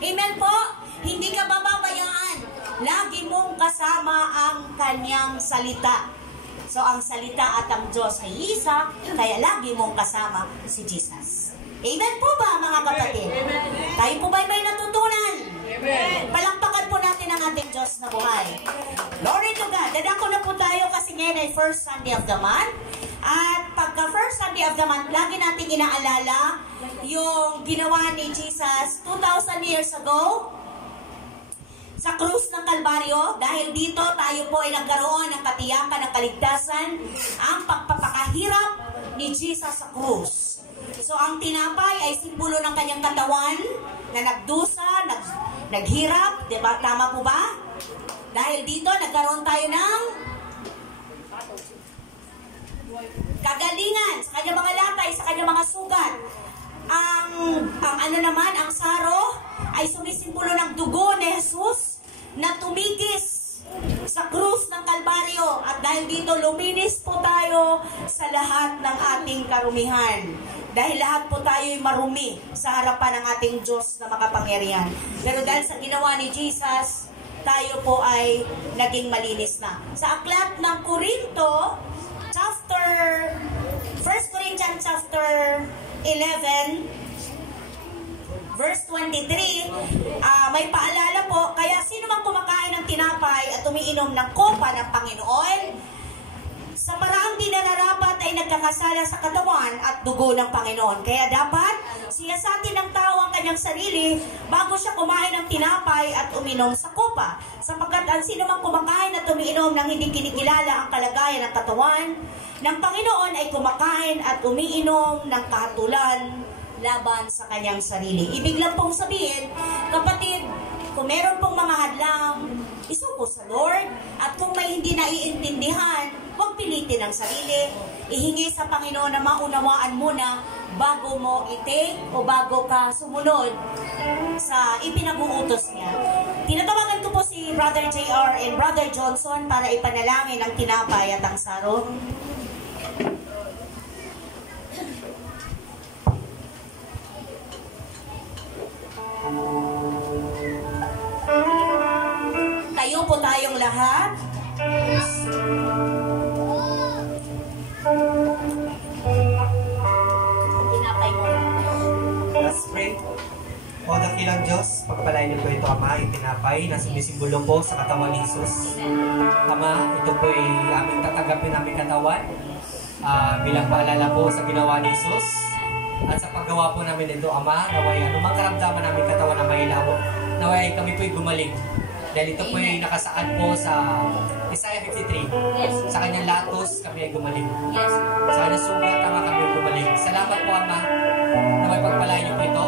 Amen po? Hindi ka bababayaan. Lagi mong kasama ang kanyang salita. So, ang salita at ang Diyos ay isa, kaya lagi mong kasama si Jesus. Amen po ba, mga kapatid? Tayo po ba'y may natutunan? Palakpakan po natin ang ating Diyos na buhay. Glory to God. Dadako na po tayo kasi ngayon ay first Sunday of the month. At pagka first Sunday of the month, lagi natin inaalala yung ginawa ni Jesus 2,000 years ago sa krus ng Kalbaryo. Dahil dito tayo po ay nagkaroon ng katiyakan ng kaligtasan, ang pagpapakahirap ni Jesus sa krus. So ang tinapay ay simbolo ng kanyang katawan na nagdusa, naghirap, diba? Tama po ba? Dahil dito nagkaroon tayo ng kagalingan sa kanyang mga latay, sa kanyang mga sugat. Ang ano naman, ang saro ay sumisimbolo ng dugo ni Jesus na tumigis sa krus ng Kalbaryo. At dahil dito, luminis po tayo sa lahat ng ating karumihan. Dahil lahat po tayo ay marumi sa harapan ng ating Diyos na makapangyarihan. Pero dahil sa ginawa ni Jesus, tayo po ay naging malinis na. Sa aklat ng Corinto, 1 Corinthians chapter 11, verse 23, may paalala po, kaya sino mang kumakain ng tinapay at umiinom ng kopa ng Panginoon, sa paraang di nararapat ay nagkakasala sa katawan at dugo ng Panginoon. Kaya dapat siyasatin ng tao ang kanyang sarili bago siya kumain ng tinapay at uminom sa kopa. Sapagkat ang sino mang kumakain at umiinom ng hindi kinikilala ang kalagayan ng katawan ng Panginoon ay kumakain at umiinom ng kahatulan laban sa kanyang sarili. Ibig lang pong sabihin, kapatid, kung meron pong mga hadlang, isuko sa Lord. At kung may hindi naiintindihan, huwag pilitin ang sarili. Ihingi sa Panginoon na maunawaan muna bago mo i-take o bago ka sumunod sa ipinag-uutos niya. Tinatawagan ko po si Brother JR and Brother Johnson para ipanalangin ang tinapay at ang saro. Tayo po tayong lahat. Tinapay mo na. Let's pray. O dakilang Diyos, pagpalain niyo po ito, Ama, yung tinapay na sumisimbolo po sa katawan ni Jesus. Ama, ito po ay aming tatanggapin aming katawan bilang paalala po sa ginawa ni Jesus. At sa paggawa po namin ito, Ama, naway anumang karamdaman namin katawan na mailaw, naway kami po ay gumaling. Dahil ito po ay nakasaad po sa Isaiah 53. Yes. Sa kanyang latos, kami ay gumaling. Yes. Sa kanyang sugat, kami ay gumaling. Salamat po, Ama, na may pagpalain niyo po ito.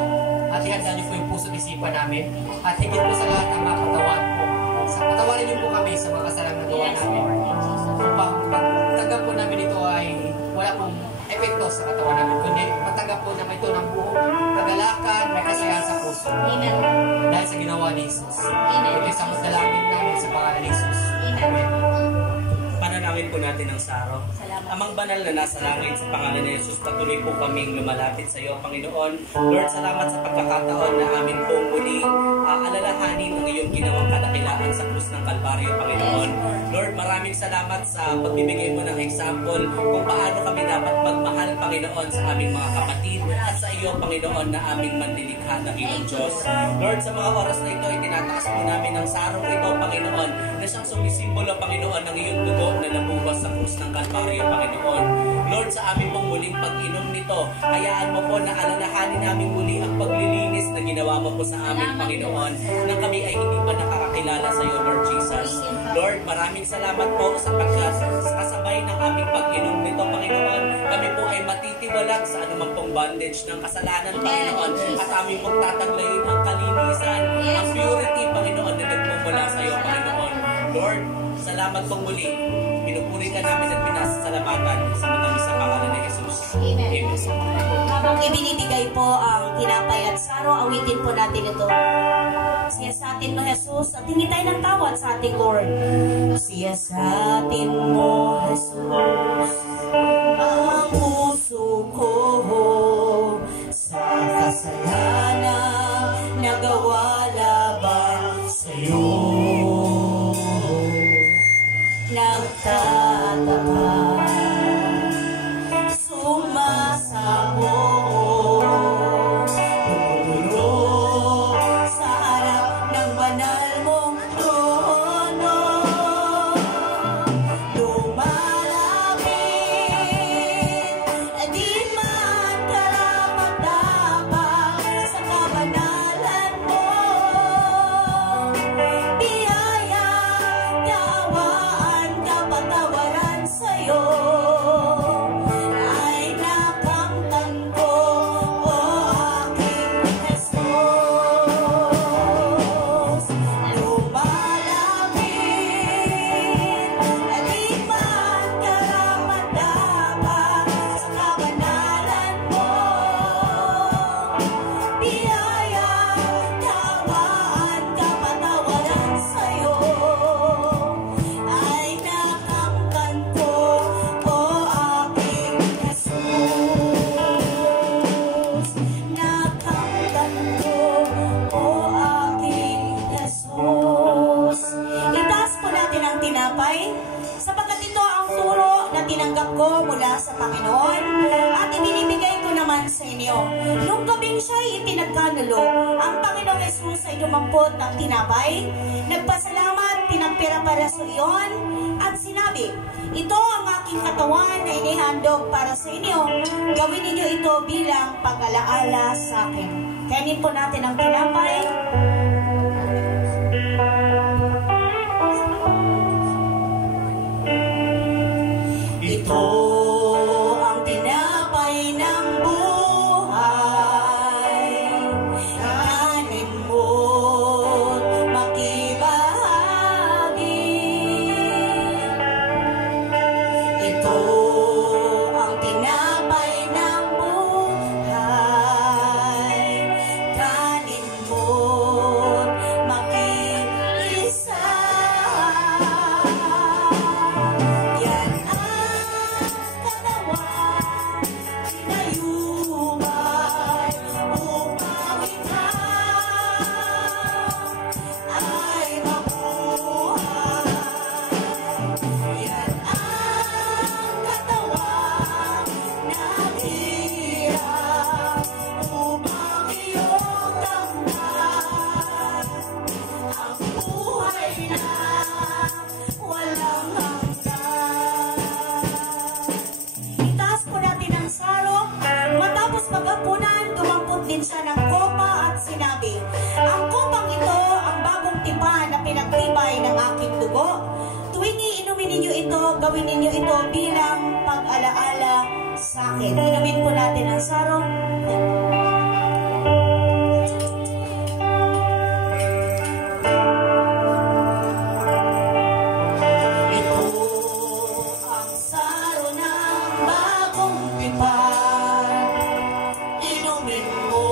At ihanda niyo po yung puso at isipan namin. At higit po sa lahat, Ama, patawan po. Patawarin niyo po kami sa mga kasalang nagawa namin. Upang pagtanggap po namin ito ay wala pong epekto sa katawan namin. Kundi matanggap po naman ito ng buong kagalakan, may kasiyahan sa puso. Amen. Dahil sa ginawa ni Jesus. Amen. Ito sa dalangin namin sa pangalan ni Jesus. Amen. Panalangin po natin ang saro. Salamat. Amang banal na nasa langit, sa pangalan ni Jesus, patuloy po kaming lumalapit sa iyo, Panginoon. Lord, salamat sa pagkakataon na amin pong muling alalahanin salamat sa pagbibigay mo ng example kung paano kami dapat magmahal, Panginoon, sa aming mga kapatid at sa iyo, Panginoon, na aming manlilikha na Iyong Diyos. Lord, sa mga oras na ito, itinataas po namin ang sarong ito, Panginoon, na siyang sumisimbolo, Panginoon, ng iyong dugo na nabuwas sa krus ng Kalbaryo, Panginoon. Lord, sa aming pong muling pag-inom nito, hayaan mo po na alalahanin namin muli ang paglilinis na ginawa mo po sa amin, Panginoon, na kami ay hindi pa nakakakilala sa iyo, Lord Jesus. Lord, maraming salamat po sa kasabay ng aming pag-inom nito, Panginoon. Kami po ay matitiwalag sa anumang pong bondage ng kasalanan, Panginoon, at aming pong tataglayin ang kalinisan, ang purity, Panginoon, na nagmumula sa iyo, Panginoon. Lord, salamat pong muli. Pinupuri ka namin at pinasasalamatan sa matamis sa pangalan ni Jesus. Amen. Habang ibinibigay po ang tinapay at saro, awitin po natin ito. Siya sa atin mo, Jesus, at hingi tayo ng tawad sa ating Lord. Siya sa atin mo, Jesus, ang puso ko sa kasalanan nagawa laban sa'yo. Nagtataka, sumasabog, tumulo sa harap ng banal mong trono. Lumalapit, di man karapat-dapat sa kabanalan mo. Biyaya, tawaan, kapatawaran sa'yo ay nakamtan ko, o aking Jesus. Lumalapit, di man karapat-dapat sa kabanalan mo. Biyaya, tawaan, kapatawaran sa'yo ay nakamtan ko, o aking Jesus. Nakamtan ko, o aking Jesus. Itaas po natin ang tinapay, sapagkat ito ang turo na tinanggap ko mula sa Panginoon at ibinibigay ko naman sa inyo. Nung gabing siya'y itinagkanulo, ang Panginoong Jesus ay dumampot ng tinapay, nagpasalamat, pinagpira-paraso iyon, at sinabi, ito ang aking katawan na inihandog para sa inyo. Gawin ninyo ito bilang pag-alaala sa akin. Kainin po natin ang tinapay. Ito ang tinapay ng buhay. Kanin mo't makibahagi. Ito ang tinapay ng buhay. Kanin mo't makiisa. Yan ang katawan, tinayuan upang ikaw ay mabuhay. Yan ang katawan, naghirap upang iyong tamnan ang buhay na walang hanggan. Itaas po natin ang saro. Matapos mag-apunan, dumampot din siya ng kopa at sinabi, ang kopang ito ang bagong tipan na pinagtibay ng aking dugo. Tuwing iinumin ninyo ito, gawin ninyo ito bilang pag-alaala sa akin. Inumin po natin ang saro. Ito ang saro ng bagong tipan. Inumin mo,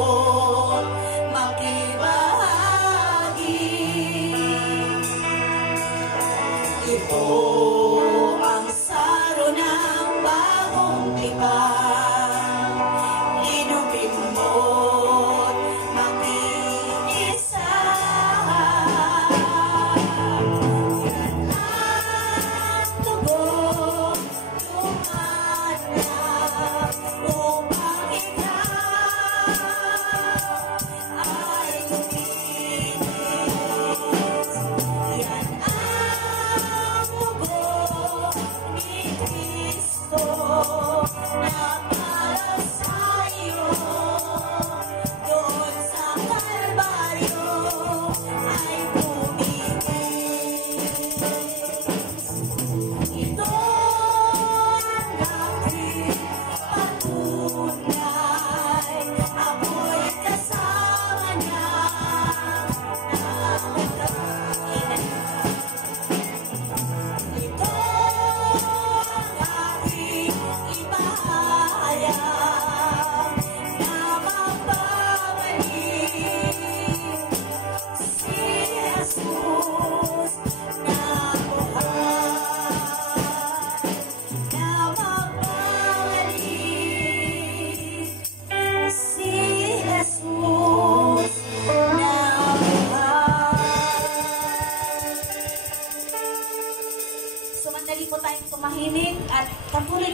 makibahagi. Ito ang saro ng bagong tipan. Inumin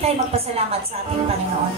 kayo magpasalamat sa ating Panginoon.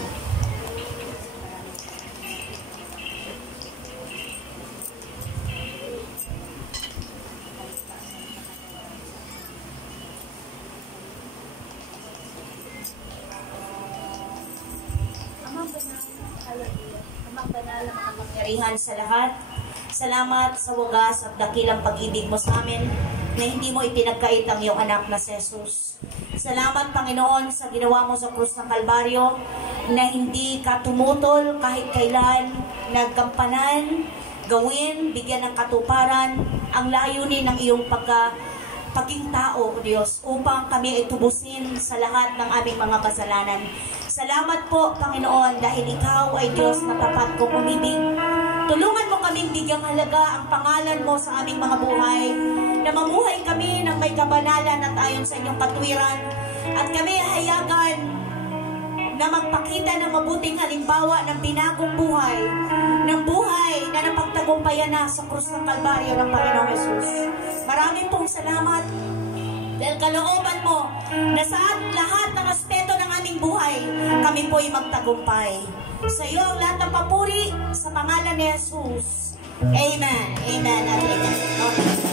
Amang banal na makapangyarihan sa lahat, salamat sa wagas at dakilang pag-ibig mo sa amin na hindi mo ipinagkait ang iyong anak na si Jesus. Salamat, Panginoon, sa ginawa mo sa krus ng Kalbaryo na hindi ka tumutol kahit kailan, nagkampanan, gawin, bigyan ng katuparan ang layunin ng iyong paging tao, O Diyos, upang kami ay tubusin sa lahat ng aming mga kasalanan. Salamat po, Panginoon, dahil Ikaw ay Diyos na tapat kong umibig. Tulungan mo kaming bigyang halaga ang pangalan mo sa aming mga buhay, na mamuhay kami ng may kabanalan at ayon sa inyong katwiran, at kami hayagan na magpakita ng mabuting halimbawa ng binagong buhay, ng buhay na napagtagumpayan na sa krus ng Kalbaryo ng Panginoong Jesus. Maraming pong salamat dahil kalooban mo na sa lahat ng aspeto ng aming buhay, kami po'y magtagumpay. Sa iyo ang lahat ng papuri sa pangalan ni Jesus. Amen. Amen at amen. Okay.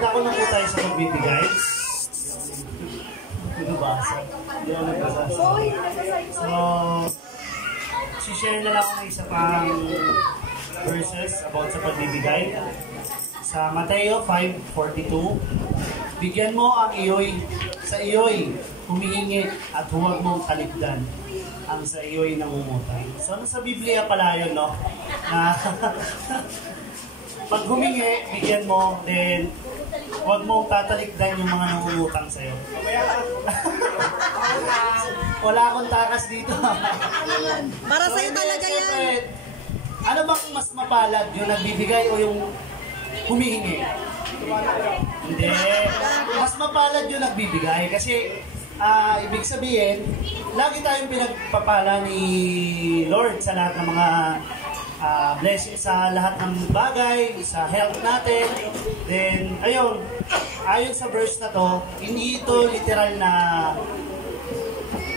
Ako na po tayo sa magbibigay. Ito ba? Hindi ako nagbasa. So, share na lang ako ng isa pang verses about sa pagbibigay. Sa Mateo 5:42, bigyan mo ang iyo'y, sa iyo'y humihingi at huwag mong talikdan ang sa iyo'y nangungutang. So, sa Biblia pala yun, no? Na pag humingi, bigyan mo, then huwag mong tatalikdan yung mga nangungutang sa'yo. Wala akong takas dito. Para sa'yo talaga yan. Ano bang mas mapalad? Yung nagbibigay o yung humihingi? Hindi. Mas mapalad yung nagbibigay. Kasi, ibig sabihin, lagi tayong pinagpapala ni Lord sa lahat ng mga blessing sa lahat ng bagay, sa health natin. Then, ayun, ayon sa verse na to, hindi ito literal na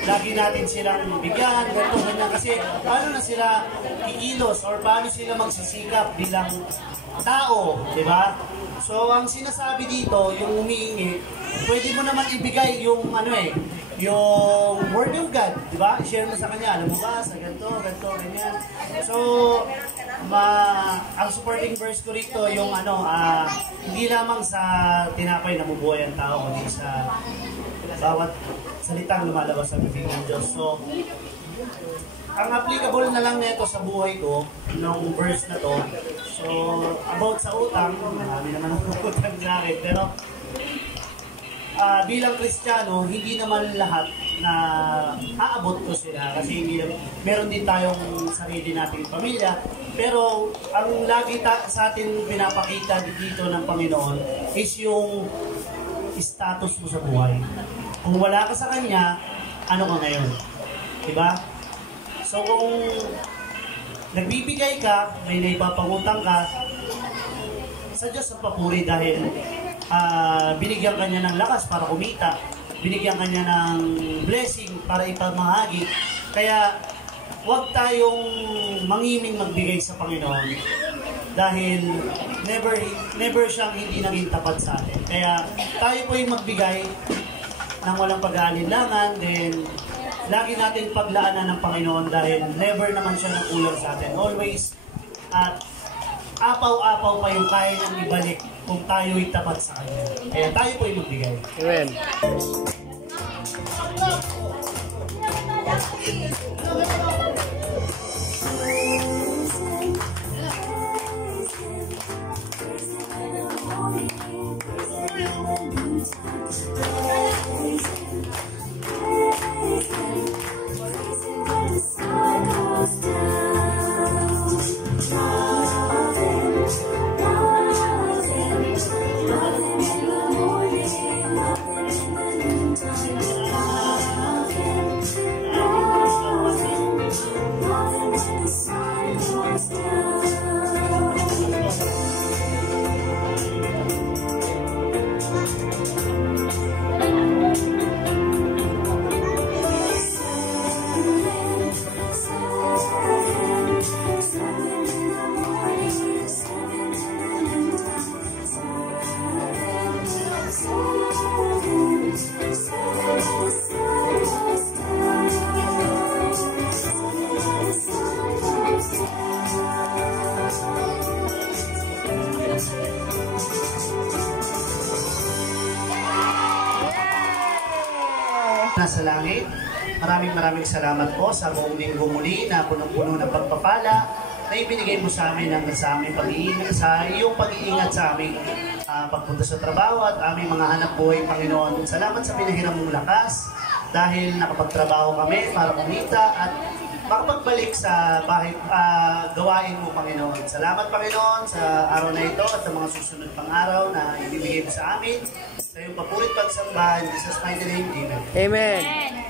lagi natin silang bigyan, ganito, ganyan. Kasi paano na sila iilos or paano sila magsisikap bilang tao, di ba? So, ang sinasabi dito, yung humihingi, pwede mo naman ibigay yung yung word of God, di ba? I-share mo sa kanya, alam mo ba, sa ganito, ganyan. So, ang supporting verse ko rito yung hindi lamang sa tinapay na mabuhay ang tao, kundi sa bawat salitang lumalabas sa bibig ng Diyos. So, ang applicable na lang nito sa buhay ko, nung verse na to, so, about sa utang, marami naman ang utang sa akin, pero bilang Kristiyano, hindi naman lahat na aabot ko sila kasi meron din tayong sarili nating pamilya, pero ang lagi sa atin pinapakita dito ng Panginoon is yung status mo sa buhay. Kung wala ka sa Kanya, ano ka ngayon? Diba? So kung nagbibigay ka, may naipapangutang ka, sa Diyos ang papuri dahil binigyan ka niya ng lakas para kumita, binigyan ka niya ng blessing para ipamahagi. Kaya huwag tayong mangiming magbigay sa Panginoon dahil never siyang hindi naging tapat sa atin. Kaya tayo po yung magbigay ng walang pag-aalinlangan, then lagi natin paglaanan ng Panginoon dahil never naman siya nakulang sa atin. Always, at apaw-apaw pa yung kaya niyang ibalik kung tayo'y tapat sa Kanya. Kaya tayo po yung magbigay. Amen. Nasa langit, maraming salamat po sa buong linggo muli na punong-puno ng pagpapala na ibinigay mo sa amin sa iyong pag-iingat sa aming pagpunta sa trabaho at aming mga hanap buhay, Panginoon. Salamat sa pinahiram mong lakas dahil nakapagtrabaho kami para kumita at makapagbalik sa bahay, gawain mo, Panginoon. Salamat, Panginoon, sa araw na ito at sa mga susunod pang araw na ibibigay mo sa amin. Sa iyong papurit pagsamba, in Jesus' mighty name, Amen. Amen. Amen.